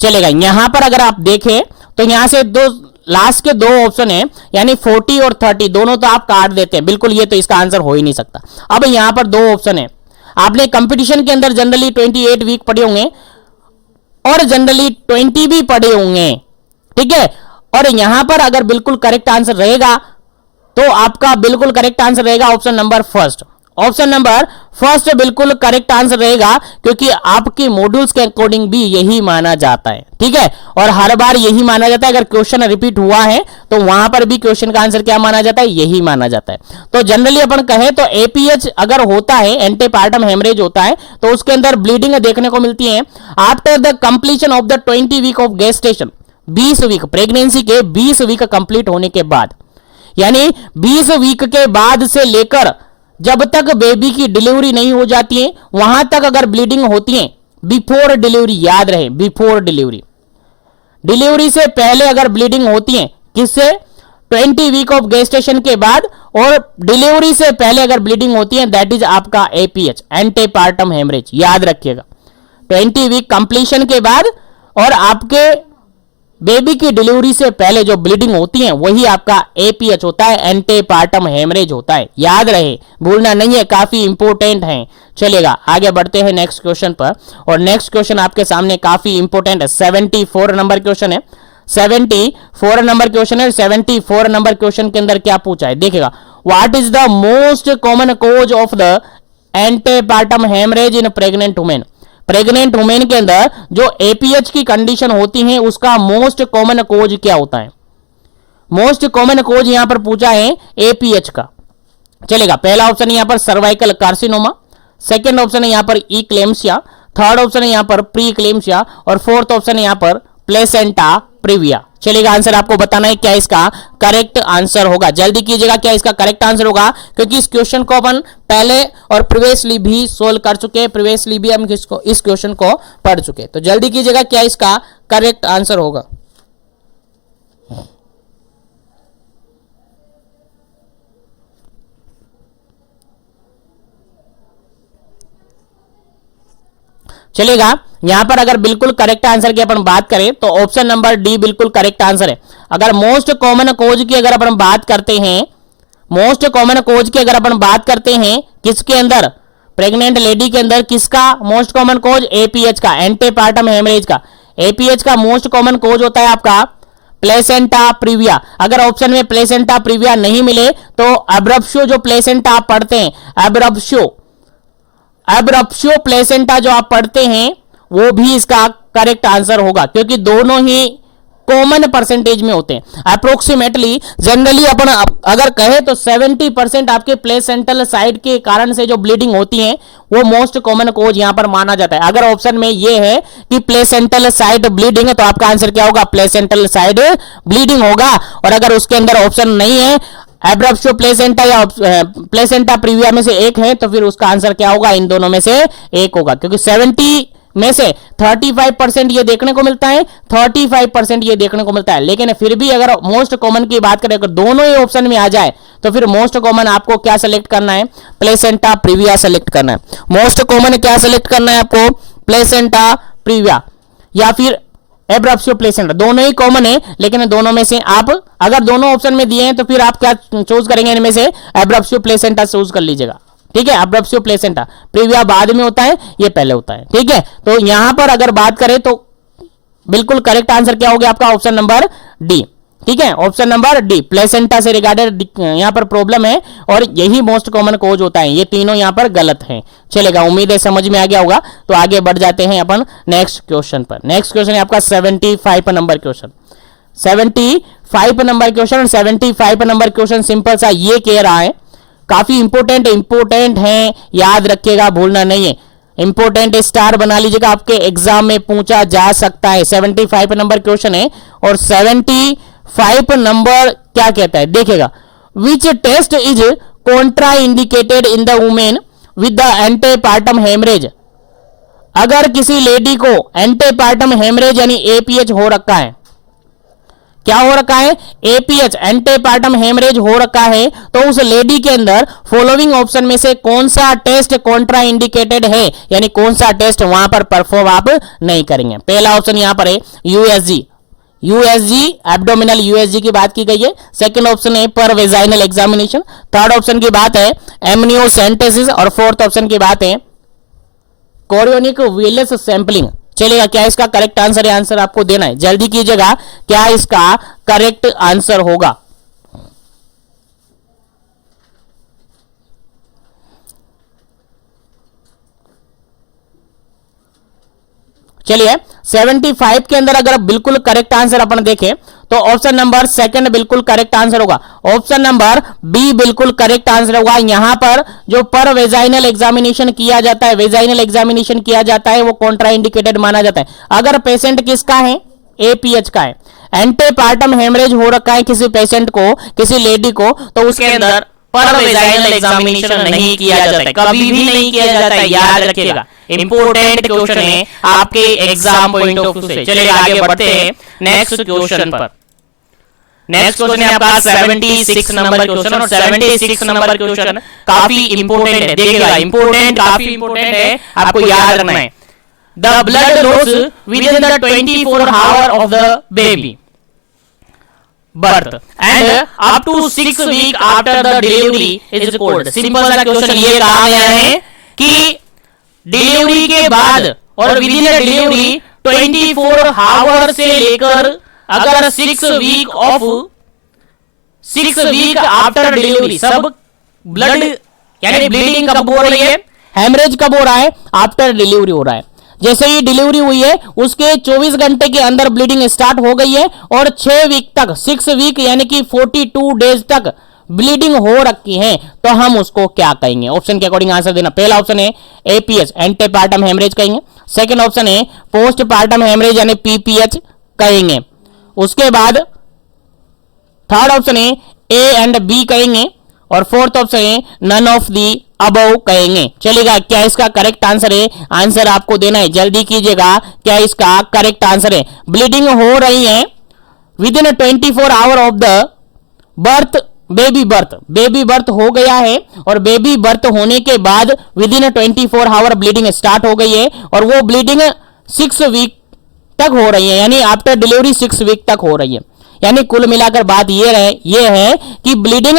चलेगा यहां पर अगर आप देखें तो यहां से दो लास्ट के दो ऑप्शन है, यानी 40 और 30 दोनों तो आप काट देते हैं, बिल्कुल ये तो इसका आंसर हो ही नहीं सकता। अब यहां पर दो ऑप्शन है, आपने कंपटीशन के अंदर जनरली 28 वीक पढ़े होंगे और जनरली 20 भी पढ़े होंगे, ठीक है। और यहां पर अगर बिल्कुल करेक्ट आंसर रहेगा तो आपका बिल्कुल करेक्ट आंसर रहेगा option number first. Option number first बिल्कुल करेक्ट आंसर रहेगा क्योंकि आपके मॉड्यूल्स के अकॉर्डिंग भी यही माना जाता है, ठीक है। और हर बार यही माना जाता है, अगर क्वेश्चन रिपीट हुआ है तो वहां पर भी क्वेश्चन का आंसर क्या माना जाता है, यही माना जाता है। तो जनरली अपन कहें तो एपीएच अगर होता है, एंटेपार्टम हेमरेज होता है, तो उसके अंदर ब्लीडिंग देखने को मिलती है after the completion of the 20 week of gestation. 20 week pregnancy के 20 वीक कंप्लीट होने के बाद, यानी 20 वीक के बाद से लेकर जब तक बेबी की डिलीवरी नहीं हो जाती है वहां तक अगर ब्लीडिंग होती है, बिफोर डिलीवरी, याद रहे बिफोर डिलीवरी, डिलीवरी से पहले अगर ब्लीडिंग होती है किससे, 20 वीक ऑफ गेस्टेशन के बाद, और डिलीवरी से पहले अगर ब्लीडिंग होती है दैट इज आपका एपीएच, एंटेपार्टम हेमरेज। याद रखिएगा 20 वीक कंप्लीशन के बाद और आपके बेबी की डिलीवरी से पहले जो ब्लीडिंग होती है वही आपका एपीएच होता है, एंटेपार्टम हेमरेज होता है। याद रहे, भूलना नहीं है, काफी इंपॉर्टेंट है। चलेगा आगे बढ़ते हैं नेक्स्ट क्वेश्चन पर। और नेक्स्ट क्वेश्चन आपके सामने काफी इंपॉर्टेंट है, 74 नंबर क्वेश्चन है। 74 नंबर क्वेश्चन है। 74 नंबर क्वेश्चन के अंदर क्या पूछा है देखिएगा, what is the most common cause of the antepartum haemorrhage in pregnant women. Pregnant women के अंदर जो एपीएच की कंडीशन होती है उसका मोस्ट कॉमन कोज क्या होता है। मोस्ट कॉमन कोज यहां पर पूछा है एपीएच का। चलेगा पहला ऑप्शन यहां पर सर्वाइकल कार्सिनोमा, सेकंड ऑप्शन है यहां पर इक्लेम्सिया, थर्ड ऑप्शन है यहां पर प्री इक्लेम्सिया और फोर्थ ऑप्शन है यहां पर प्लेसेंटा प्रीविया। चलेगा आंसर आपको बताना है क्या इसका करेक्ट आंसर होगा। जल्दी कीजिएगा क्या इसका करेक्ट आंसर होगा, क्योंकि इस क्वेश्चन को अपन पहले और प्रीवियसली भी सोल्व कर चुके हैं, प्रीवियसली भी हम इस क्वेश्चन को पढ़ चुके हैं। तो जल्दी कीजिएगा क्या इसका करेक्ट आंसर होगा। चलेगा। यहां पर अगर बिल्कुल करेक्ट आंसर की अपन बात करें तो ऑप्शन नंबर डी बिल्कुल करेक्ट आंसर है। अगर मोस्ट कॉमन कोज की अगर अपन बात करते हैं, मोस्ट कॉमन कोज की अगर अपन बात करते हैं, किसके अंदर, प्रेग्नेंट लेडी के अंदर किसका मोस्ट कॉमन कोज, एपीएच का, एंटेपार्टम हेमरेज का। एपीएच का मोस्ट कॉमन कोज होता है आपका प्लेसेंटा प्रीविया। अगर ऑप्शन में प्लेसेंटा प्रीविया नहीं मिले तो एब्रप्शियो जो प्लेसेंटा आप पढ़ते हैं, एब्रप्शियो प्लेसेंटा जो आप पढ़ते हैं वो भी इसका करेक्ट आंसर होगा, क्योंकि दोनों ही कॉमन परसेंटेज में होते हैं। अप्रोक्सीमेटली जनरली अपन अगर कहे तो 70% आपके प्लेसेंटल साइड के कारण से जो ब्लीडिंग होती है वो मोस्ट कॉमन कोज यहां पर माना जाता है। अगर ऑप्शन में ये है कि प्लेसेंटल साइड ब्लीडिंग है तो आपका आंसर क्या होगा, प्लेसेंटल साइड ब्लीडिंग होगा। और अगर उसके अंदर ऑप्शन नहीं है एब्रप्शियो प्लेसेंटा या प्लेसेंटा प्रीविया में से एक है तो फिर उसका आंसर क्या होगा, इन दोनों में से एक होगा, क्योंकि 70 में से 35% ये देखने को मिलता है, 35% ये देखने को मिलता है। लेकिन फिर भी अगर मोस्ट कॉमन की बात करें, अगर दोनों ही ऑप्शन में आ जाए तो फिर मोस्ट कॉमन आपको क्या सेलेक्ट करना है, प्लेसेंटा प्रीविया सेलेक्ट करना है। मोस्ट कॉमन क्या सेलेक्ट करना है आपको, प्लेसेंटा प्रीविया या फिर एब्रप्शियो प्लेसेंटा, दोनों ही कॉमन है। लेकिन दोनों में से आप अगर दोनों ऑप्शन में दिए हैं तो फिर आप क्या चूज करेंगे, इनमें से एब्रप्शियो प्लेसेंटा चूज कर लीजिएगा। ठीक है, एब्रप्शियो प्लेसेंटा, प्रीविया बाद में होता है, ये पहले होता है। ठीक है, तो यहां पर अगर बात करें तो बिल्कुल करेक्ट आंसर क्या हो गया आपका, ऑप्शन नंबर डी। ठीक है, ऑप्शन नंबर डी, प्लेसेंटा से रिगार्डेड यहां पर प्रॉब्लम है और यही मोस्ट कॉमन कोज होता है। ये तीनों यहां पर गलत हैं। चलेगा, उम्मीद है समझ में आ गया होगा। तो आगे बढ़ जाते हैं अपन नेक्स्ट क्वेश्चन पर। नेक्स्ट क्वेश्चन है आपका 75 number question. 75 number question, 75 number question simple सा ये कह रहा है, काफी इंपोर्टेंट है, याद रखिएगा, भूलना नहीं है। इंपोर्टेंट स्टार बना लीजिएगा, आपके एग्जाम में पूछा जा सकता है। 75 नंबर क्वेश्चन है और 75 नंबर क्या कहता है देखिएगा, which test is contraindicated in the women with the antepartum haemorrhage. अगर किसी लेडी को एंटेपार्टम हेमरेज यानी एपीएच हो रखा है, क्या हो रखा है, एपीएच एंटेपार्टम हेमरेज हो रखा है, तो उस लेडी के अंदर फॉलोइंग ऑप्शन में से कौन सा टेस्ट कॉन्ट्रा इंडिकेटेड है, यानी कौन सा टेस्ट वहां पर परफॉर्म आप नहीं करेंगे। पहला ऑप्शन यहां पर है यूएसजी एब्डोमिनल यूएसजी की बात की गई है। सेकंड ऑप्शन है पर वेजाइनल एग्जामिनेशन। थर्ड ऑप्शन की बात है एमनियोसेंटेसिस और फोर्थ ऑप्शन की बात है कोरियोनिक विलस सैंपलिंग। चलेगा, क्या इसका करेक्ट आंसर है, आंसर आपको देना है, जल्दी कीजिएगा, क्या इसका करेक्ट आंसर होगा। चलिए 75 के अंदर अगर बिल्कुल करेक्ट आंसर अपन देखें तो ऑप्शन नंबर सेकंड बिल्कुल करेक्ट आंसर होगा। ऑप्शन नंबर बी बिल्कुल करेक्ट आंसर होगा। यहां पर जो पर वेजाइनल एग्जामिनेशन किया जाता है, वेजाइनल एग्जामिनेशन किया जाता है, वो कॉन्ट्रा इंडिकेटेड माना जाता है। अगर पेशेंट किसका है, एपीएच का है, एंटेपार्टम हेमरेज हो रखा है किसी पेशेंट को, किसी लेडी को, तो उसके अंदर पर वेजाइनल एग्जामिनेशन नहीं किया जाता है, कभी भी नहीं किया जाता है, याद रखिएगा। इंपोर्टेंट क्वेश्चन है आपके एग्जाम पॉइंट ऑफ व्यू से। चलिए आगे बढ़ते हैं नेक्स्ट क्वेश्चन पर। नेक्स्ट क्वेश्चन है आपका 76 नंबर क्वेश्चन और 76 नंबर क्वेश्चन काफी इंपोर्टेंट है। देखिएगा, इंपोर्टेंट काफी इंपोर्टेंट है, आपको याद रखना है। The blood loss with in the 24 hour of the baby birth and up to 6 week after the delivery is called। Simple सा क्वेश्चन ये कहा गया है कि डिलीवरी के बाद और विद इन डिलीवरी 24 आवर से लेकर अगर 6 वीक आफ्टर डिलीवरी सब ब्लड यानी ब्लीडिंग कब हो रही है, हेमरेज कब हो रहा है, आफ्टर डिलीवरी हो रहा है। जैसे ही डिलीवरी हुई है उसके 24 घंटे के अंदर ब्लीडिंग स्टार्ट हो गई है और 6 वीक तक, 6 वीक यानी कि 42 डेज तक ब्लीडिंग हो रखी है, तो हम उसको क्या कहेंगे। ऑप्शन के अकॉर्डिंग आंसर देना। पहला ऑप्शन है एपीएच एंटीपार्टम हेमरेज कहेंगे। सेकंड ऑप्शन है पोस्टपार्टम हेमरेज यानी पीपीएच कहेंगे। उसके बाद थर्ड ऑप्शन है ए एंड बी कहेंगे और फोर्थ ऑप्शन है नन ऑफ दी अबव कहेंगे। चलेगा, क्या इसका करेक्ट आंसर है, आंसर आपको देना है, जल्दी कीजिएगा, क्या इसका करेक्ट आंसर है। ब्लीडिंग हो रही है within 24 hour of the birth baby birth हो गया है और बेबी बर्थ होने के बाद within 24 hour bleeding start हो गई है और वो ब्लीडिंग 6 वीक तक हो रही है, यानी आफ्टर डिलीवरी 6 वीक तक हो रही है। यानी कुल मिलाकर बात ये है कि ब्लीडिंग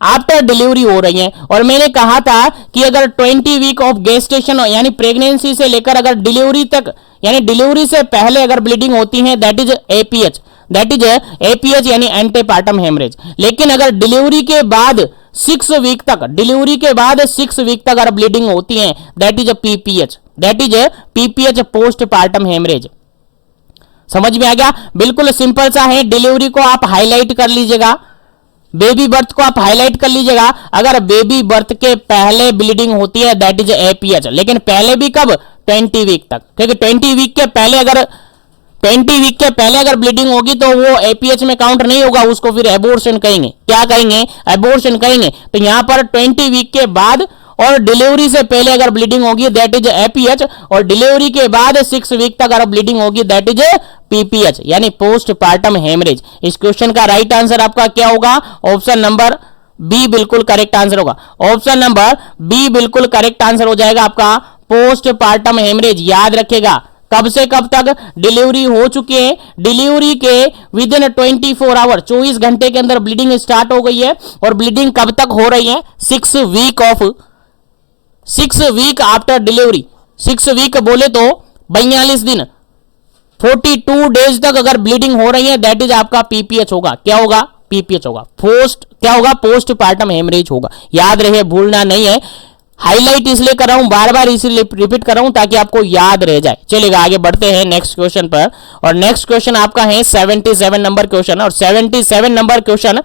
आफ्टर डिलीवरी हो रही है। और मैंने कहा था कि अगर 20 वीक ऑफ गेस्टेशन यानी प्रेगनेंसी से लेकर अगर डिलीवरी तक यानी डिलीवरी से पहले अगर ब्लीडिंग होती है दैट इज एपीएच यानी एंटीपार्टम हेमरेज। लेकिन अगर डिलीवरी के बाद 6 वीक तक अगर ब्लीडिंग होती है that is PPH postpartum haemorrhage. समझ में आ गया? बिल्कुल सिंपल सा है। डिलीवरी को आप हाईलाइट कर लीजिएगा, बेबी बर्थ को आप हाईलाइट कर लीजिएगा। अगर बेबी बर्थ के पहले ब्लीडिंग होती है दैट इज एपीएच, लेकिन पहले भी कब? 20 वीक तक। ठीक है, 20 वीक के पहले अगर ब्लीडिंग होगी तो वो एपीएच में काउंट नहीं होगा, उसको फिर एबॉर्शन कहेंगे। क्या कहेंगे? एबॉर्शन कहेंगे। तो यहां पर 20 वीक के बाद और डिलीवरी से पहले अगर ब्लीडिंग होगी दैट इज एपीएच और डिलीवरी के बाद 6 वीक तक अगर ब्लीडिंग होगी दैट इज पीपीएच यानी पोस्ट पार्टम हेमरेज। इस क्वेश्चन का राइट आंसर आपका क्या होगा? ऑप्शन नंबर बी बिल्कुल करेक्ट आंसर होगा। ऑप्शन नंबर बी बिल्कुल करेक्ट आंसर हो जाएगा आपका, पोस्ट पार्टम हेमरेज। याद रखेगा कब से कब तक डिलीवरी हो चुकी है, डिलीवरी के विद इन 24 आवर 24 घंटे के अंदर ब्लीडिंग स्टार्ट हो गई है और ब्लीडिंग कब तक हो रही है? 6 वीक आफ्टर डिलीवरी। 6 वीक बोले तो 42 दिन 42 डेज तक अगर ब्लीडिंग हो रही है दैट इज आपका पीपीएच होगा। क्या होगा? पीपीएच होगा। पोस्ट पार्टम हेमरेज होगा। याद रहे, भूलना नहीं है। हाईलाइट इसलिए कर रहा हूं, बार बार इसलिए रिपीट कर रहा हूं ताकि आपको याद रह जाए। चलिएगा आगे बढ़ते हैं नेक्स्ट क्वेश्चन पर। और नेक्स्ट क्वेश्चन आपका है 77 नंबर क्वेश्चन। और 77 नंबर क्वेश्चन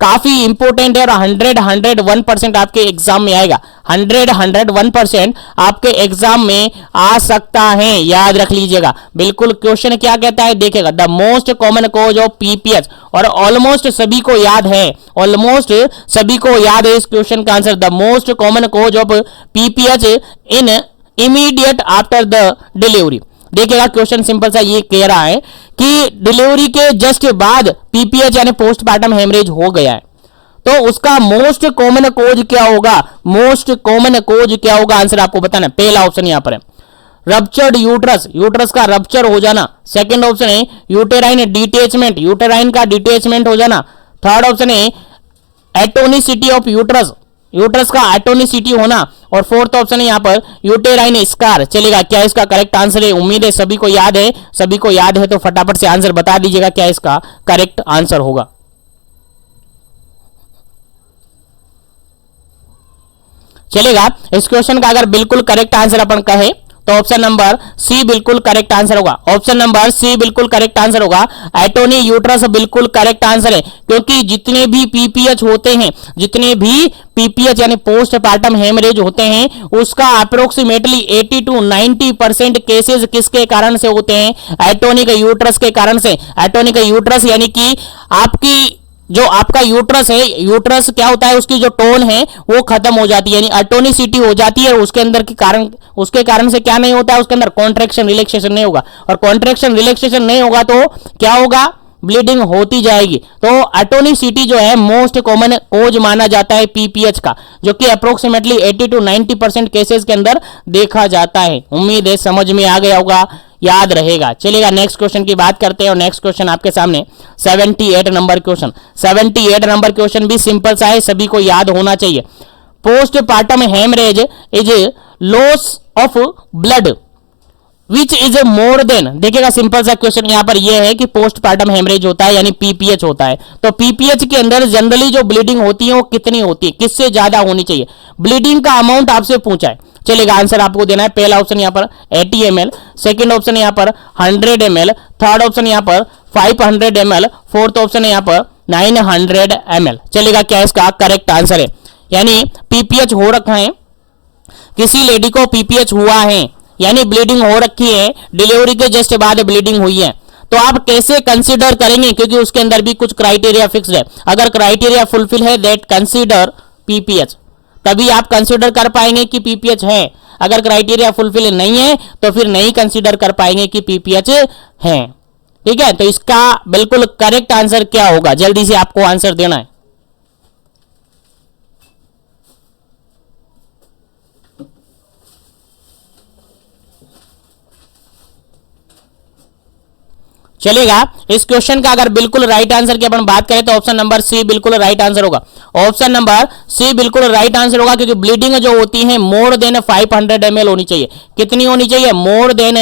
काफी इंपोर्टेंट है और 101% आपके एग्जाम में आएगा। 101% आपके एग्जाम में आ सकता है, याद रख लीजिएगा। बिल्कुल क्वेश्चन क्या कहता है देखिएगा, the most common cause of PPH. और ऑलमोस्ट सभी को याद है, इस क्वेश्चन का answer. The most common cause of PPH in immediate after the delivery. देखिएगा क्वेश्चन सिंपल सा ये कह रहा है कि डिलीवरी के जस्ट बाद पीपीएच यानी पोस्टमार्टम हेमरेज हो गया है, तो उसका मोस्ट कॉमन कोज क्या होगा? आंसर आपको बताना। पहला ऑप्शन यहां पर है रप्चर्ड यूट्रस का रप्चर हो जाना। सेकंड ऑप्शन है यूटेराइन डिटैचमेंट, यूटेराइन का डिटैचमेंट हो जाना। थर्ड ऑप्शन है एटोनिसिटी ऑफ यूट्रस का एटोनिसिटी होना। और फोर्थ ऑप्शन है यहां पर यूटेराइन स्कार। चलेगा, क्या इसका करेक्ट आंसर है? उम्मीद है सभी को याद है, तो फटाफट से आंसर बता दीजिएगा क्या इसका करेक्ट आंसर होगा। चलेगा, इस क्वेश्चन का अगर बिल्कुल करेक्ट आंसर अपन कहे तो ऑप्शन नंबर सी बिल्कुल करेक्ट आंसर होगा। एटोनी यूट्रस बिल्कुल करेक्ट आंसर है, क्योंकि जितने भी पीपीएच होते हैं, यानी पोस्टपार्टम हेमरेज होते हैं, उसका अप्रोक्सीमेटली 80 to 90% केसेस किसके कारण से होते हैं? एटोनिक यूट्रस के कारण से। एटोनिक यूट्रस यानी कि जो आपका यूट्रस है, यूट्रस क्या होता है, उसकी जो टोन है वो खत्म हो जाती है, यानी एटोनिसिटी हो जाती है। उसके कारण से क्या नहीं होता है? उसके अंदर कॉन्ट्रैक्शन रिलैक्सेशन नहीं होगा, और कॉन्ट्रैक्शन रिलैक्सेशन नहीं होगा तो क्या होगा? ब्लीडिंग होती जाएगी। तो एटोनिसिटी जो है मोस्ट कॉमन कोज माना जाता है पीपीएच का, जो कि अप्रोक्सीमेटली 80 to 90% केसेस के अंदर देखा जाता है। उम्मीद है समझ में आ गया होगा, याद रहेगा। चलिएगा नेक्स्ट क्वेश्चन की बात करते हैं। और नेक्स्ट क्वेश्चन आपके सामने 78 नंबर क्वेश्चन। 78 नंबर क्वेश्चन भी सिंपल सा है, सभी को याद होना चाहिए। Postpartum haemorrhage is loss of blood which is more than. देखिएगा सिंपल सा क्वेश्चन यहां पर यह है कि पोस्टपार्टम हेमरेज होता है यानी पीपीएच होता है, तो पीपीएच के अंदर जनरली जो ब्लीडिंग होती है वो कितनी होती है, किससे ज्यादा होनी चाहिए? ब्लीडिंग का अमाउंट आपसे पूछा है। चलेगा, आंसर आपको देना है। पहला ऑप्शन यहां पर 80 ml, सेकेंड ऑप्शन यहां पर 100 ml, थर्ड ऑप्शन यहां पर 500 ml, फोर्थ ऑप्शन यहां पर 900 ml। चलेगा, क्या इसका करेक्ट आंसर है? यानी पीपीएच हो रखा है, किसी लेडी को पीपीएच हुआ है यानी ब्लीडिंग हो रखी है, डिलीवरी के जस्ट बाद ब्लीडिंग हुई है, तो आप कैसे कंसीडर करेंगे? क्योंकि उसके अंदर भी कुछ क्राइटेरिया फिक्स्ड है। अगर क्राइटेरिया फुलफिल है दैट कंसीडर पीपीएच, तभी आप कंसीडर कर पाएंगे कि पीपीएच है। अगर क्राइटेरिया फुलफिल नहीं है तो फिर नहीं कंसीडर कर पाएंगे कि पीपीएच है। ठीक है, तो इसका बिल्कुल करेक्ट आंसर क्या होगा? जल्दी से आपको आंसर देना है। चलेगा। इस क्वेश्चन का अगर बिल्कुल राइट आंसर की अपन बात करें तो ऑप्शन नंबर सी बिल्कुल राइट आंसर होगा। ऑप्शन नंबर सी बिल्कुल राइट आंसर होगा, क्योंकि ब्लीडिंग जो होती है मोर देन 500 ml होनी चाहिए। कितनी होनी चाहिए? मोर देन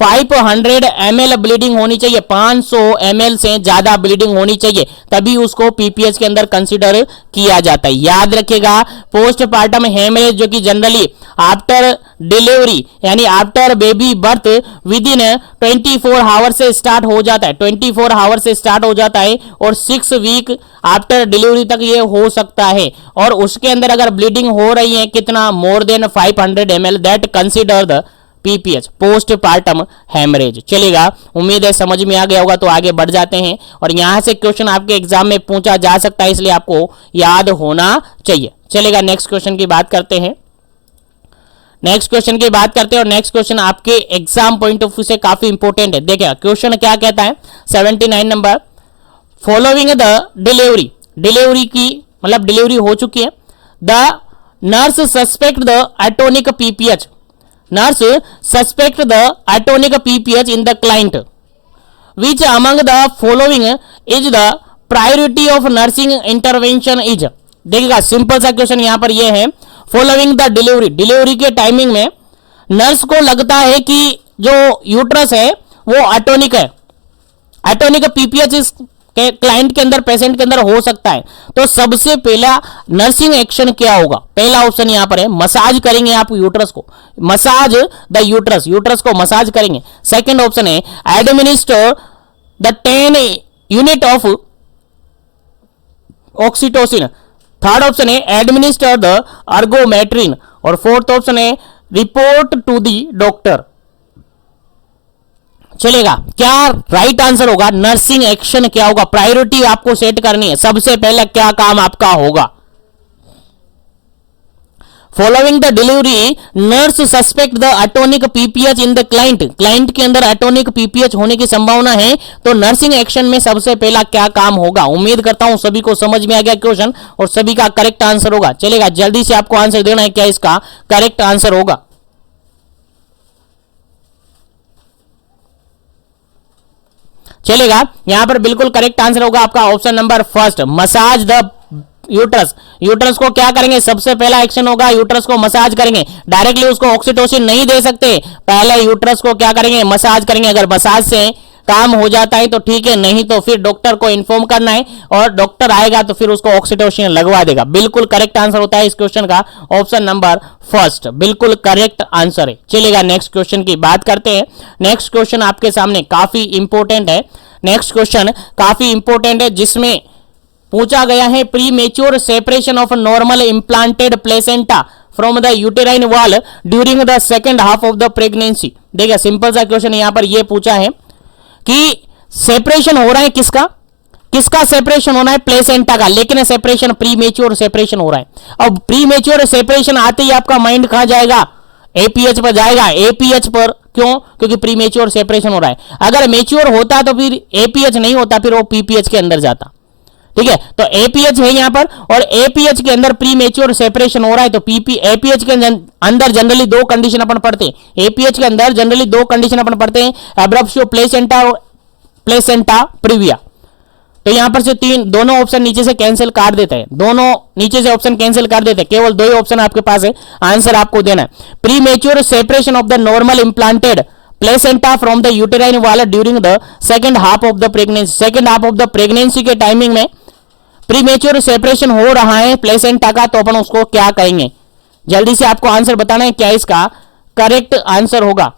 500 ml ब्लीडिंग होनी चाहिए। 500 ml से ज्यादा ब्लीडिंग होनी चाहिए, तभी उसको पीपीएच के अंदर कंसीडर किया जाता है। याद रखिएगा, पोस्टपार्टम हेमरेज जो कि जनरली आफ्टर डिलीवरी यानी after baby birth within 24 hour से स्टार्ट हो जाता है, 24 आवर से स्टार्ट हो जाता है और 6 वीक आफ्टर डिलीवरी तक ये हो सकता है। और उसके अंदर अगर ब्लीडिंग हो रही है कितना? More than 500 ml, that consider the PPH, postpartum haemorrhage. चलेगा, उम्मीद है समझ में आ गया होगा। तो आगे बढ़ जाते हैं, और यहां से क्वेश्चन आपके एग्जाम में पूछा जा सकता है, इसलिए आपको याद होना चाहिए। चलेगा, नेक्स्ट क्वेश्चन की बात करते हैं। नेक्स्ट क्वेश्चन की बात करते हैं, और नेक्स्ट क्वेश्चन आपके एग्जाम पॉइंट ऑफ व्यू से काफी इंपॉर्टेंट है। देखिए क्वेश्चन क्या कहता है, 79 number, following the delivery, delivery की मतलब डिलीवरी हो चुकी है, the nurse suspect the atonic PPH, nurse suspect the atonic PPH in the client, which among the following is the priority of nursing intervention is. देखिएगा, simple सा question यहां पर यह है, फॉलोइंग द डिलीवरी, डिलीवरी के timing में nurse को लगता है कि जो यूट्रस है वो एटोनिक है, एटोनिक पीपीएच इस क्लाइंट के अंदर, पेशेंट के अंदर हो सकता है। तो सबसे पहला नर्सिंग एक्शन क्या होगा? पहला ऑप्शन यहां पर है, मसाज करेंगे आप यूट्रस को, मसाज द यूट्रस, यूट्रस को मसाज करेंगे। सेकंड ऑप्शन है administer the 10 unit of oxytocin. Third option है एडमिनिस्टर द अर्गोमेट्रिन। और फोर्थ ऑप्शन है रिपोर्ट टू दी डॉक्टर। चलेगा, क्या राइट आंसर होगा? नर्सिंग एक्शन क्या होगा? प्रायोरिटी आपको सेट करनी है, सबसे पहले क्या काम आपका होगा? Following the delivery nurse suspect the atonic PPH in the client, client के अंदर एटोनिक पीपीएच होने की संभावना है, तो नर्सिंग एक्शन में सबसे पहला क्या काम होगा? उम्मीद करता हूं सभी को समझ में आ गया क्वेश्चन और सभी का करेक्ट आंसर होगा। चलेगा, जल्दी से आपको आंसर देना है, क्या इसका करेक्ट आंसर होगा? चलेगा, यहां पर बिल्कुल करेक्ट आंसर होगा आपका option number first, massage the uterus. Uterus को क्या करेंगे? सबसे पहला एक्शन होगा यूट्रस को मसाज करेंगे। डायरेक्टली उसको ऑक्सीटोसिन नहीं दे सकते, पहले यूट्रस को क्या करेंगे? मसाज करेंगे। अगर मसाज से काम हो जाता है तो ठीक है, नहीं तो फिर डॉक्टर को इन्फॉर्म करना है और डॉक्टर आएगा तो फिर उसको ऑक्सीटोसिन लगवा देगा। बिल्कुल करेक्ट आंसर होता है इस क्वेश्चन का ऑप्शन नंबर फर्स्ट, बिल्कुल करेक्ट आंसर है। चलेगा, नेक्स्ट क्वेश्चन की बात करते हैं। नेक्स्ट क्वेश्चन आपके सामने काफी इंपॉर्टेंट है। नेक्स्ट क्वेश्चन काफी इंपॉर्टेंट है, जिसमें पूछा गया है pre mature separation of normal implanted placenta from the uterine wall during the second half of the pregnancy. देखिए, सिंपल सा क्वेश्चन यहां पर यह पूछा है कि सेपरेशन हो रहा है किसका? किसका सेपरेशन होना है? प्लेसेंटा का, लेकिन सेपरेशन प्री मेच्योर सेपरेशन हो रहा है। अब प्री मेच्योर सेपरेशन आते ही आपका माइंड कहां जाएगा? एपीएच पर जाएगा। एपीएच पर क्यों? क्योंकि प्री मेच्योर सेपरेशन हो रहा है। अगर मेच्योर होता तो फिर एपीएच नहीं होता, फिर वो पीपीएच के अंदर जाता। ठीक है, तो एपीएच है यहां पर, और एपीएच के अंदर प्री मेच्योर सेपरेशन हो रहा है, तो एपीएच के अंदर जनरली दो कंडीशन अपन पढ़ते हैं। एपीएच के अंदर जनरली दो कंडीशन अपन पढ़ते हैं, एब्रप्शियो प्लेसेंटा, प्लेसेंटा प्रीविया। तो यहां पर से दोनों ऑप्शन नीचे से कैंसिल कर देते हैं, दोनों नीचे से ऑप्शन कैंसिल कर देते हैं, केवल दो ही ऑप्शन आपके पास है, आंसर आपको देना है। Pre mature separation of the normal implanted placenta from the uterine wall during the second half of the pregnancy. Second half of the pregnancy के टाइमिंग में प्रीमेच्योर सेपरेशन हो रहा है प्लेसेंटा का, तो अपन उसको क्या कहेंगे? जल्दी से आपको आंसर बताना है, क्या इसका करेक्ट आंसर होगा?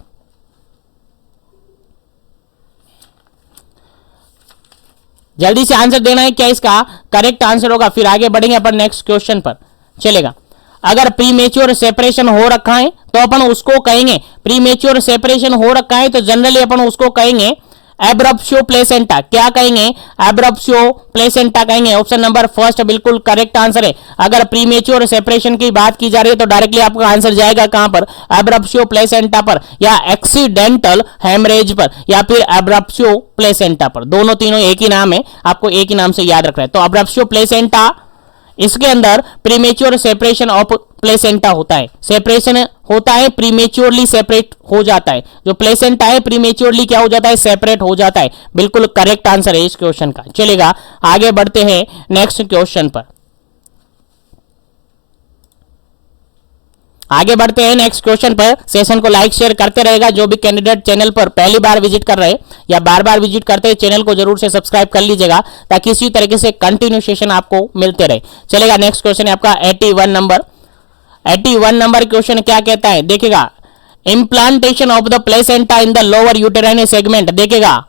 जल्दी से आंसर देना है, क्या इसका करेक्ट आंसर होगा? फिर आगे बढ़ेंगे अपन नेक्स्ट क्वेश्चन पर। चलेगा, अगर प्रीमेच्योर सेपरेशन हो रखा है तो अपन उसको कहेंगे, प्रीमेच्योर सेपरेशन हो रखा है तो जनरली अपन उसको कहेंगे एब्रप्शियो प्लेसेंटा। क्या कहेंगे? एब्रप्शियो प्लेसेंटा कहेंगे। ऑप्शन नंबर फर्स्ट बिल्कुल करेक्ट आंसर है। अगर प्रीमेच्योर सेपरेशन की बात की जा रही है तो डायरेक्टली आपका आंसर जाएगा कहां पर? एब्रप्शियो प्लेसेंटा पर, या एक्सीडेंटल हेमरेज पर, या फिर एब्रप्शियो प्लेसेंटा पर। दोनों तीनों एक ही नाम है, आपको एक ही नाम से याद रखना है। तो एब्रप्शियो प्लेसेंटा इसके अंदर प्रीमेच्योर सेपरेशन ऑफ प्लेसेंटा होता है, सेपरेशन होता है, प्रीमेच्योरली सेपरेट हो जाता है, जो प्लेसेंटा है प्रीमेच्योरली क्या हो जाता है, सेपरेट हो जाता है। बिल्कुल करेक्ट आंसर है इस क्वेश्चन का। चलेगा आगे बढ़ते हैं नेक्स्ट क्वेश्चन पर। आगे बढ़ते हैं नेक्स्ट क्वेश्चन पर। सेशन को लाइक शेयर करते रहेगा। जो भी कैंडिडेट चैनल पर पहली बार विजिट कर रहे या बार बार विजिट करते हैं, चैनल को जरूर से सब्सक्राइब कर लीजिएगा ताकि इसी तरीके से कंटिन्यू सेशन आपको मिलते रहे। चलेगा नेक्स्ट क्वेश्चन है आपका 81 नंबर। 81 नंबर क्वेश्चन क्या कहता है देखिएगा, implantation of the placenta in the lower uterine segment. देखिएगा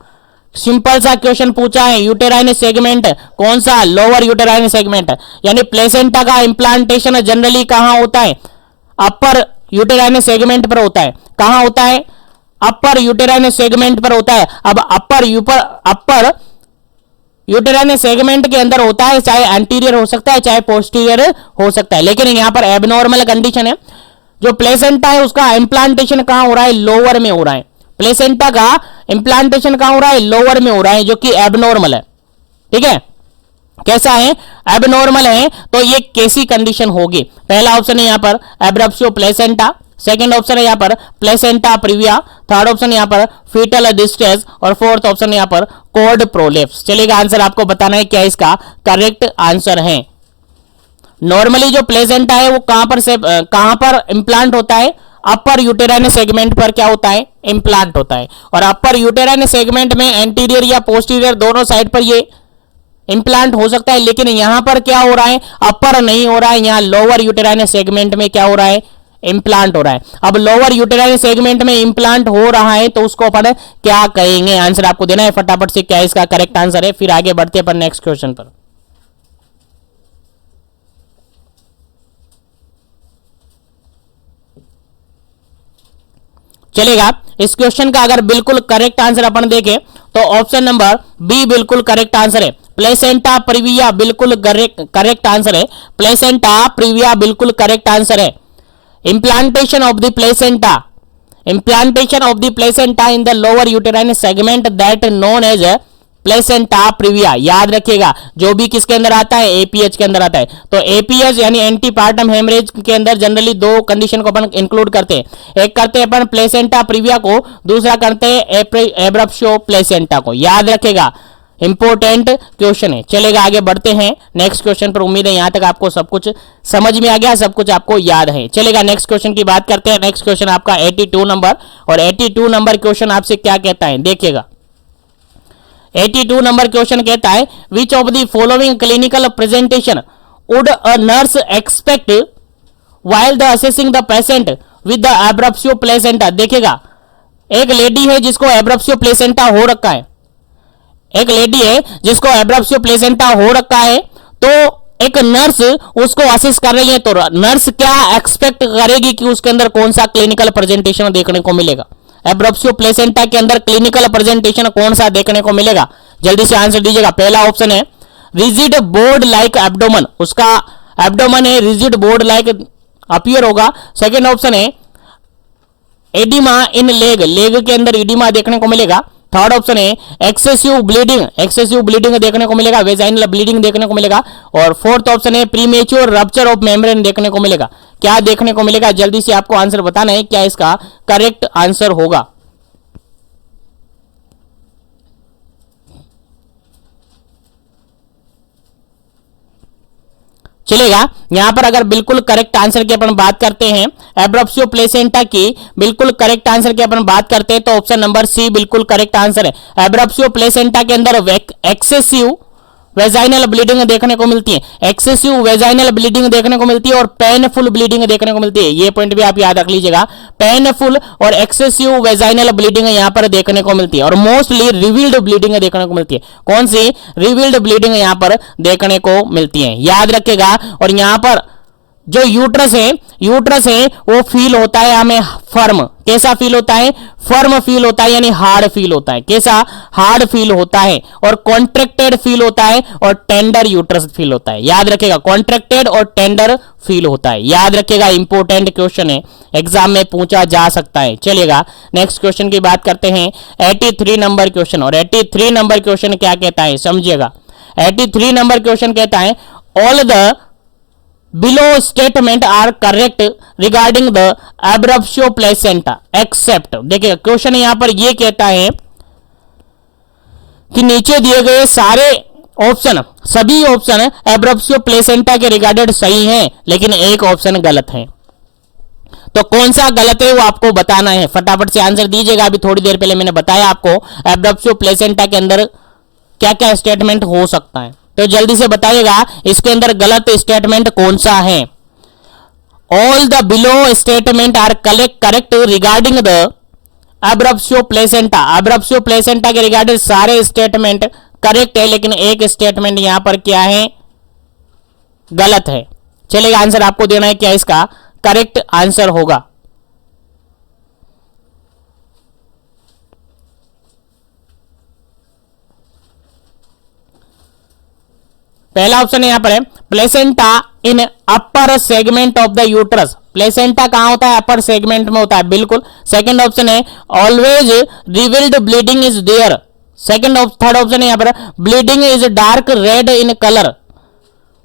सिंपल सा क्वेश्चन पूछा है, यूटेराइन सेगमेंट कौन सा, लोअर यूटेराइन सेगमेंट, यानी प्लेसेंटा का इम्प्लांटेशन जनरली कहां होता है, अपर यूटेराइन सेगमेंट पर होता है। कहां होता है, अपर यूटेराइन सेगमेंट पर होता है। अब अपर यूटेराइन सेगमेंट के अंदर होता है, चाहे एंटीरियर हो सकता है चाहे पोस्टीरियर हो सकता है, लेकिन यहां पर एबनॉर्मल कंडीशन है। जो प्लेसेंटा है उसका इम्प्लांटेशन कहां हो रहा है, लोअर में हो रहा है। प्लेसेंटा का इम्प्लांटेशन कहां हो रहा है, लोअर में हो रहा है, जो कि एबनॉर्मल है। ठीक है, कैसा है, एबनॉर्मल है, तो ये कैसी कंडीशन होगी। पहला ऑप्शन है यहां पर एब्रप्सियो प्लेसेंटा, सेकंड ऑप्शन है यहां पर प्लेसेंटा प्रीविया, थर्ड ऑप्शन यहां पर फीटल डिस्ट्रेस और फोर्थ ऑप्शन यहां पर कॉर्ड प्रोलेप्स। चलेगा आंसर आपको बताना है क्या इसका करेक्ट आंसर है। नॉर्मली जो प्लेसेंटा है वो कहां पर इंप्लांट होता है, अपर यूटेराइन सेगमेंट पर क्या होता है, इंप्लांट होता है। और अपर यूटेराइन सेगमेंट में एंटीरियर या पोस्टीरियर दोनों साइड पर ये इंप्लांट हो सकता है, लेकिन यहां पर क्या हो रहा है, अपर नहीं हो रहा है, यहां लोअर यूटेराइन सेगमेंट में क्या हो रहा है, इंप्लांट हो रहा है। अब लोअर यूटेराइन सेगमेंट में इंप्लांट हो रहा है तो उसको अपन क्या कहेंगे, आंसर आपको देना है फटाफट से, क्या इसका करेक्ट आंसर है। फिर आगे बढ़ते हैं अपन नेक्स्ट क्वेश्चन पर। चलेगा इस क्वेश्चन का अगर बिल्कुल करेक्ट आंसर अपन देखें तो ऑप्शन नंबर बी बिल्कुल करेक्ट आंसर है। प्लेसेंटा प्रीविया बिल्कुल करेक्ट आंसर है। प्लेसेंटा प्रीविया बिल्कुल करेक्ट आंसर है। implantation of the placenta in the lower uterine segment that known as placenta previa. याद रखिएगा जो भी किसके अंदर आता है, एपीएच के अंदर आता है। तो एपीएच यानी एंटीपार्टम हेमरेज के अंदर जनरली दो कंडीशन को अपन इंक्लूड करते हैं, एक करते हैं अपन प्लेसेंटा प्रीविया को, दूसरा करते हैं एब्रप्सियो प्लेसेंटा को। याद रखिएगा इंपोर्टेंट क्वेश्चन है। चलेगा आगे बढ़ते हैं नेक्स्ट क्वेश्चन पर। उम्मीद है यहां तक आपको सब कुछ समझ में आ गया, सब कुछ आपको याद है। चलेगा नेक्स्ट क्वेश्चन की बात करते हैं। नेक्स्ट क्वेश्चन आपका 82 नंबर, और 82 नंबर क्वेश्चन आपसे क्या कहता है देखिएगा। 82 नंबर क्वेश्चन कहता है which of the following clinical presentation would a nurse expect while the assessing the patient with the abruptio placenta। देखिएगा एक लेडी है जिसको एब्रप्सियो प्लेसेंटा हो रखा है, एक लेडी है जिसको एब्रप्सियो प्लेसेंटा हो रखा है, तो एक नर्स उसको असिस्ट कर रही है, तो नर्स क्या एक्सपेक्ट करेगी कि उसके अंदर कौन सा क्लिनिकल प्रेजेंटेशन देखने को मिलेगा। एब्रप्सियो प्लेसेंटा के अंदर क्लिनिकल प्रेजेंटेशन कौन सा देखने को मिलेगा, जल्दी से आंसर दीजिएगा। पहला ऑप्शन है रिजिड बोर्ड लाइक एब्डोमन, उसका एब्डोमन है रिजिड बोर्ड लाइक अपीयर होगा। सेकेंड ऑप्शन है एडिमा इन लेग, लेग के अंदर एडिमा देखने को मिलेगा। थर्ड ऑप्शन है एक्सेसिव ब्लीडिंग देखने को मिलेगा, वेजाइनल ब्लीडिंग देखने को मिलेगा। और फोर्थ ऑप्शन है प्रीमेच्योर रप्चर ऑफ मेम्ब्रेन देखने को मिलेगा। क्या देखने को मिलेगा, जल्दी से आपको आंसर बताना है क्या इसका करेक्ट आंसर होगा। चलेगा यहां पर अगर बिल्कुल करेक्ट आंसर की अपन बात करते हैं, एब्रप्सियो प्लेसेंटा की बिल्कुल करेक्ट आंसर की अपन बात करते हैं, तो ऑप्शन नंबर सी बिल्कुल करेक्ट आंसर है। एब्रप्सियो प्लेसेंटा के अंदर एक्सेसिव वेजाइनल ब्लीडिंग देखने को मिलती है, एक्सेसिव वेजाइनल ब्लीडिंग देखने को मिलती है और पेनफुल ब्लीडिंग देखने को मिलती है। ये पॉइंट भी आप याद रख लीजिएगा, पेनफुल और एक्सेसिव वेजाइनल ब्लीडिंग यहां पर देखने को मिलती है, और मोस्टली रिवील्ड ब्लीडिंग देखने को मिलती है। कौन सी, रिवील्ड ब्लीडिंग यहां पर देखने को मिलती है, याद रखेगा। और यहां पर जो यूट्रस है वो फील होता है हमें फर्म। कैसा फील होता है, फर्म फील होता है, यानी हार्ड फील होता है। कैसा, हार्ड फील होता है। और कॉन्ट्रैक्टेड फील होता है और टेंडर यूट्रस फील होता है। याद रखेगा कॉन्ट्रैक्टेड और टेंडर फील होता है, याद रखेगा। इंपोर्टेंट क्वेश्चन है, एग्जाम में पूछा जा सकता है। चलेगा नेक्स्ट क्वेश्चन की बात करते हैं, 83 नंबर क्वेश्चन। और 83 नंबर क्वेश्चन क्या कहता है समझिएगा। 83 नंबर क्वेश्चन कहता है all the below statement are correct regarding the abruptio placenta except, देखिए क्वेश्चन यहां पर ये कहता है कि नीचे दिए गए सारे ऑप्शन, सभी ऑप्शन एब्रप्सियो प्लेसेंटा के रिगार्डेड सही हैं, लेकिन एक ऑप्शन गलत है। तो कौन सा गलत है वो आपको बताना है, फटाफट से आंसर दीजिएगा। अभी थोड़ी देर पहले मैंने बताया आपको एब्रप्सियो प्लेसेंटा के अंदर क्या क्या स्टेटमेंट हो सकता है, तो जल्दी से बताइएगा इसके अंदर गलत स्टेटमेंट कौन सा है। All the below statement are correct regarding the abruptio placenta, abruptio placenta के रिगार्डिंग सारे स्टेटमेंट करेक्ट है, लेकिन एक स्टेटमेंट यहां पर क्या है, गलत है। चलेगा, आंसर आपको देना है, क्या इसका करेक्ट आंसर होगा। पहला ऑप्शन यहां पर है placenta in upper segment of the uterus, placenta कहां होता है, अपर सेगमेंट में होता है, बिल्कुल। सेकंड ऑप्शन है always revealed bleeding is there, third option है यहां पर bleeding is dark red in colour.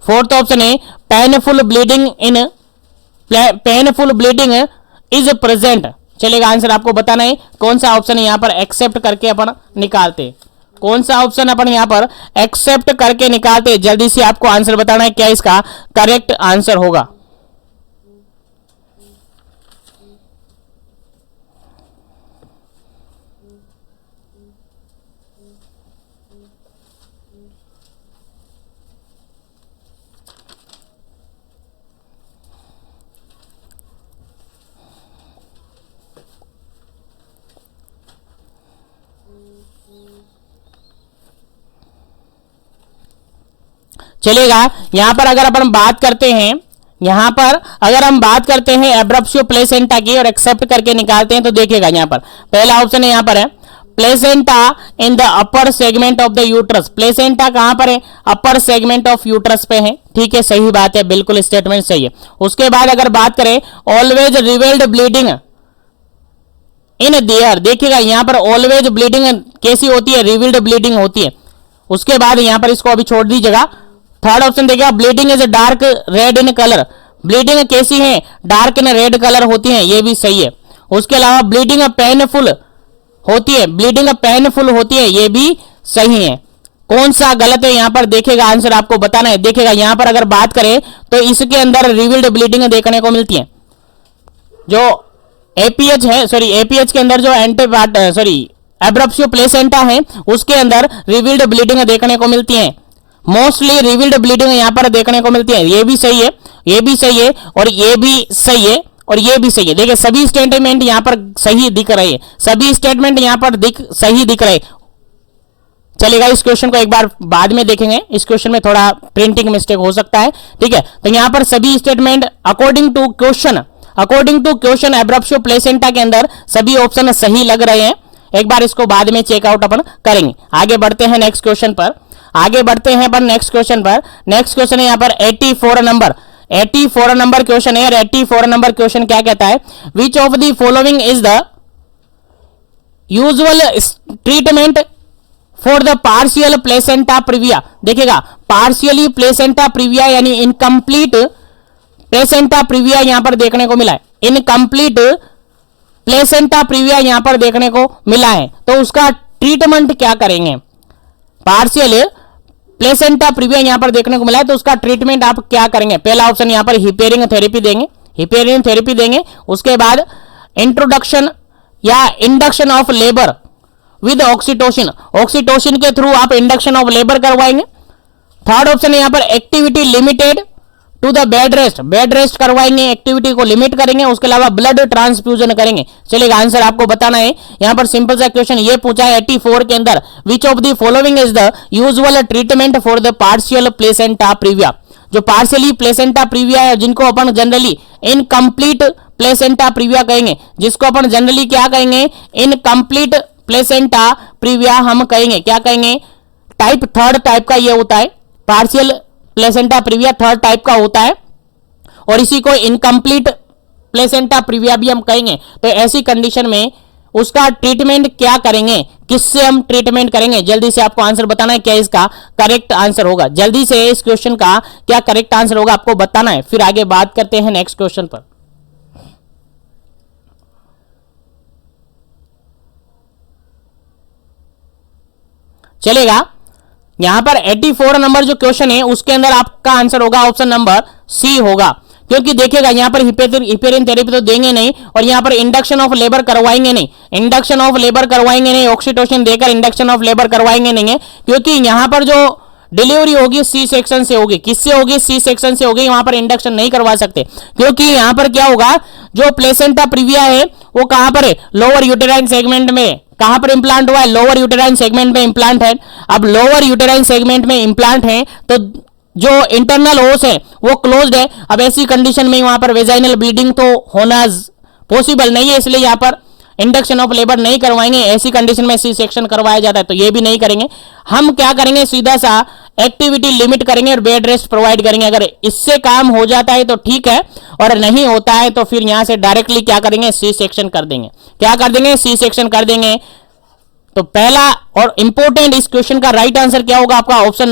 Fourth option है पेनफुल ब्लीडिंग इज प्रेजेंट। चलेगा, आंसर आपको बताना है कौन सा ऑप्शन यहां पर एक्सेप्ट करके अपन निकालते हैं, कौन सा ऑप्शन अपन यहां पर एक्सेप्ट करके निकालते हैं। जल्दी से आपको आंसर बताना है क्या इसका करेक्ट आंसर होगा। चलेगा, यहां पर अगर अपन बात करते हैं, यहां पर अगर हम बात करते हैं एब्रप्सियो प्लेसेंटा की और एक्सेप्ट करके निकालते हैं, तो देखिएगा यहां पर पहला ऑप्शन है यहां पर है placenta in the upper segment of the uterus. Placenta कहां पर है, अपर सेगमेंट ऑफ यूट्रस पे है, ठीक है, सही बात है, बिल्कुल स्टेटमेंट सही है। उसके बाद अगर बात करें always revelled bleeding in their, देखिएगा यहां पर ऑलवेज ब्लीडिंग कैसी होती है, रिवील्ड ब्लीडिंग होती है। उसके बाद यहां पर इसको अभी छोड़ दीजिएगा। थर्ड ऑप्शन देखिएगा bleeding is dark red in colour, bleeding कैसी है, डार्क इन रेड कलर होती है, ये भी सही है। उसके अलावा ब्लीडिंग पेनफुल होती है, ब्लीडिंग पेनफुल होती है, ये भी सही है। कौन सा गलत है यहां पर देखिएगा, आंसर आपको बताना है। देखिएगा यहां पर अगर बात करें तो इसके अंदर रिवील्ड ब्लीडिंग देखने को मिलती है। जो एपीएच है, एपीएच के अंदर जो एब्रप्सियो प्लेसेंटा है उसके अंदर रिवील्ड ब्लीडिंग देखने को मिलती है, मोस्टली रिवील्ड ब्लीडिंग यहां पर देखने को मिलती है। ये भी सही है, ये भी सही है, और ये भी सही है, और ये भी सही है। देखिए सभी स्टेटमेंट यहां पर सही दिख रहे हैं, सभी स्टेटमेंट यहां पर सही दिख रहे। चलेगा, इस क्वेश्चन को एक बार बाद में देखेंगे, इस क्वेश्चन में थोड़ा प्रिंटिंग मिस्टेक हो सकता है, ठीक है। तो यहां पर सभी statement according to question abruptio placenta के अंदर सभी ऑप्शन सही लग रहे हैं। एक बार इसको बाद में चेकआउट अपन करेंगे। आगे बढ़ते हैं नेक्स्ट क्वेश्चन पर, नेक्स्ट क्वेश्चन है यहाँ पर 84 नंबर क्वेश्चन है। 84 नंबर क्वेश्चन क्या कहता है, which of the following is the usual treatment for the partial placenta previa. देखिएगा पार्शियली प्लेसेंटा प्रीविया यानी इनकम्प्लीट प्लेसेंटा प्रीविया यहां पर देखने को मिला है, इनकम्प्लीट प्लेसेंटा प्रीविया यहां पर देखने को मिला है, तो उसका ट्रीटमेंट क्या करेंगे। पार्शियल प्लेसेंटा प्रीविया यहां पर देखने को मिला है, तो उसका ट्रीटमेंट आप क्या करेंगे। पहला ऑप्शन यहां पर हिपेरिंग थेरेपी देंगे। उसके बाद इंट्रोडक्शन या इंडक्शन ऑफ लेबर विद ऑक्सीटोसिन के थ्रू आप इंडक्शन ऑफ लेबर करवाएंगे। थर्ड ऑप्शन यहां पर activity limited to the bed rest करवाएंगे, एक्टिविटी को लिमिट करेंगे। उसके अलावा ब्लड ट्रांसफ्यूजन करेंगे। चलिए आंसर आपको बताना है। यहां पर सिंपल सा क्वेश्चन ये पूछा है 84 के अंदर, which of the following is the usual treatment for the partial placenta previa. जो पार्शियली प्लेसेंटा प्रीविया है, जिनको अपन जनरली इनकम्प्लीट प्लेसेंटा प्रीविया कहेंगे, जिसको अपन जनरली क्या कहेंगे, इनकम्प्लीट प्लेसेंटा प्रीविया हम कहेंगे। क्या कहेंगे, थर्ड टाइप का ये होता है, partial placenta previa third type का होता है, और इसी को इनकम्प्लीट प्लेसेंटा प्रीविया भी हम कहेंगे। तो ऐसी कंडीशन में उसका ट्रीटमेंट क्या करेंगे, किससे हम ट्रीटमेंट करेंगे, जल्दी से आपको आंसर बताना है क्या इसका करेक्ट आंसर होगा। जल्दी से इस क्वेश्चन का क्या करेक्ट आंसर होगा आपको बताना है, फिर आगे बात करते हैं नेक्स्ट क्वेश्चन पर। चलेगा, यहां पर 84 नंबर जो क्वेश्चन है उसके अंदर आपका आंसर होगा ऑप्शन नंबर सी होगा, क्योंकि देखिएगा यहां पर हिपेरिन थेरेपी तो देंगे नहीं और यहां पर इंडक्शन ऑफ लेबर करवाएंगे नहीं, इंडक्शन ऑफ लेबर करवाएंगे नहीं, ऑक्सीटोसिन देकर इंडक्शन ऑफ लेबर करवाएंगे नहीं है, क्योंकि यहां पर जो डिलीवरी होगी सी सेक्शन से होगी, किससे होगी, सी सेक्शन से होगी, वहां पर इंडक्शन नहीं करवा सकते, क्योंकि यहां पर क्या होगा, जो प्लेसेंटा प्रीविया है वो कहां पर है, लोअर यूटेराइन सेगमेंट में, कहां पर इंप्लांट हुआ है, लोअर यूटेराइन सेगमेंट में इंप्लांट है। अब लोअर यूटेराइन सेगमेंट में इंप्लांट है तो जो इंटरनल होस है वो क्लोज्ड है। अब ऐसी कंडीशन में वहां पर वेजाइनल ब्लीडिंग तो होना पॉसिबल नहीं है, इसलिए यहां पर इंडक्शन ऑफ लेबर नहीं करवाएंगे, ऐसी कंडीशन में सी सेक्शन करवाया जाता है तो ये भी नहीं करेंगे। हम क्या करेंगे, सीधा सा एक्टिविटी लिमिट करेंगे और बेड रेस्ट प्रोवाइड करेंगे। अगर इससे काम हो जाता है तो ठीक है, और नहीं होता है तो फिर यहां से डायरेक्टली क्या करेंगे, सी सेक्शन कर देंगे। क्या कर देंगे, सी सेक्शन कर देंगे। तो पहला और इंपॉर्टेंट इस क्वेश्चन का राइट आंसर क्या होगा आपका, ऑप्शन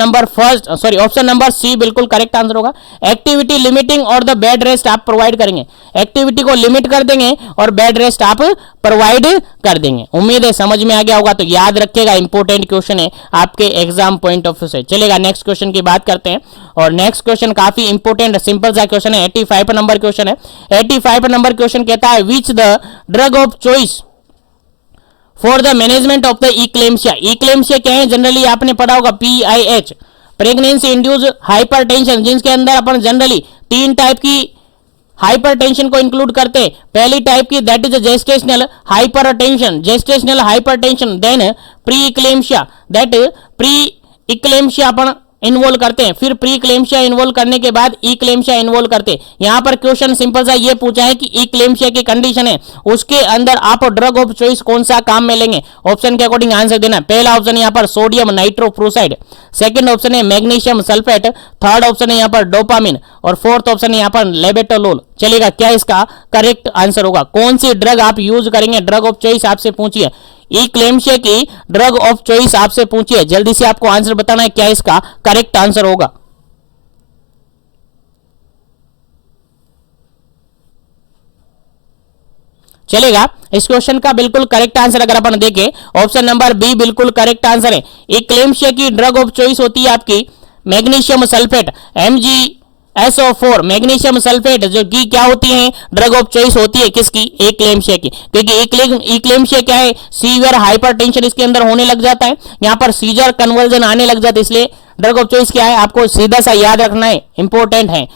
नंबर सी बिल्कुल करेक्ट आंसर होगा। एक्टिविटी लिमिटिंग और द बेड रेस्ट आप प्रोवाइड करेंगे, एक्टिविटी को लिमिट कर देंगे और बेड रेस्ट आप प्रोवाइड कर देंगे। उम्मीद है समझ में आ गया होगा, तो याद रखिएगा इंपॉर्टेंट क्वेश्चन है आपके एग्जाम पॉइंट ऑफ व्यू से। चलेगा, नेक्स्ट क्वेश्चन की बात करते हैं, और नेक्स्ट क्वेश्चन काफी इंपॉर्टेंट सिंपल सा क्वेश्चन है, 85 नंबर क्वेश्चन है। 85 नंबर क्वेश्चन कहता है which the drug of choice for the management of the eclampsia. Eclampsia क्या है, जनरली आपने पढ़ा होगा PIH, प्रेगनेंसी इंड्यूस हाइपरटेंशन, जिसके अंदर अपन जनरली 3 टाइप की हाइपरटेंशन को इंक्लूड करते हैं। पहली टाइप की that is gestational hypertension, gestational hypertension, then pre eclampsia, that pre eclampsia अपन इन्वॉल्व करते हैं, फिर प्री क्लेम्शिया इन्वॉल्व करने के बाद ई क्लेम्शिया इन्वॉल्व करते हैं। यहां पर क्वेश्चन सिंपल सा ये पूछा है कि ई क्लेम्शिया की कंडीशन है, उसके अंदर आप ड्रग ऑफ चॉइस कौन सा काम में लेंगे, ऑप्शन के अकॉर्डिंग आंसर देना। पहला ऑप्शन यहां पर सोडियम नाइट्रोफ्लोराइड, सेकंड ऑप्शन है मैग्नीशियम सल्फेट, थर्ड ऑप्शन है यहां पर डोपामिन, और फोर्थ ऑप्शन है यहां पर लेबेटोलोल। चलेगा, क्या इसका करेक्ट आंसर होगा, कौन सी ड्रग आप यूज करेंगे, ड्रग ऑफ चॉइस आपसे पूछिए, ई क्लेम्शिया की ड्रग ऑफ चॉइस आपसे पूछिए, जल्दी से आपको आंसर बताना है क्या इसका करेक्ट आंसर होगा। चलेगा, इस क्वेश्चन का बिल्कुल करेक्ट आंसर अगर अपन देखें, ऑप्शन नंबर बी बिल्कुल करेक्ट आंसर है। ई क्लेम्शिया की ड्रग ऑफ चॉइस होती है आपकी magnesium sulphate, MgSO4, magnesium sulphate, जो कि क्या होती है, ड्रग ऑफ चॉइस होती है किसकी, एक्लेम्शिया की, क्योंकि एक्लेम्शिया क्या है, सीवियर हाइपरटेंशन इसके अंदर होने लग जाता है, यहां पर सीजर कन्वर्जन आने लग जाता है, इसलिए ड्रग ऑफ चॉइस क्या है आपको सीधा सा याद रखना है, इंपॉर्टेंट है।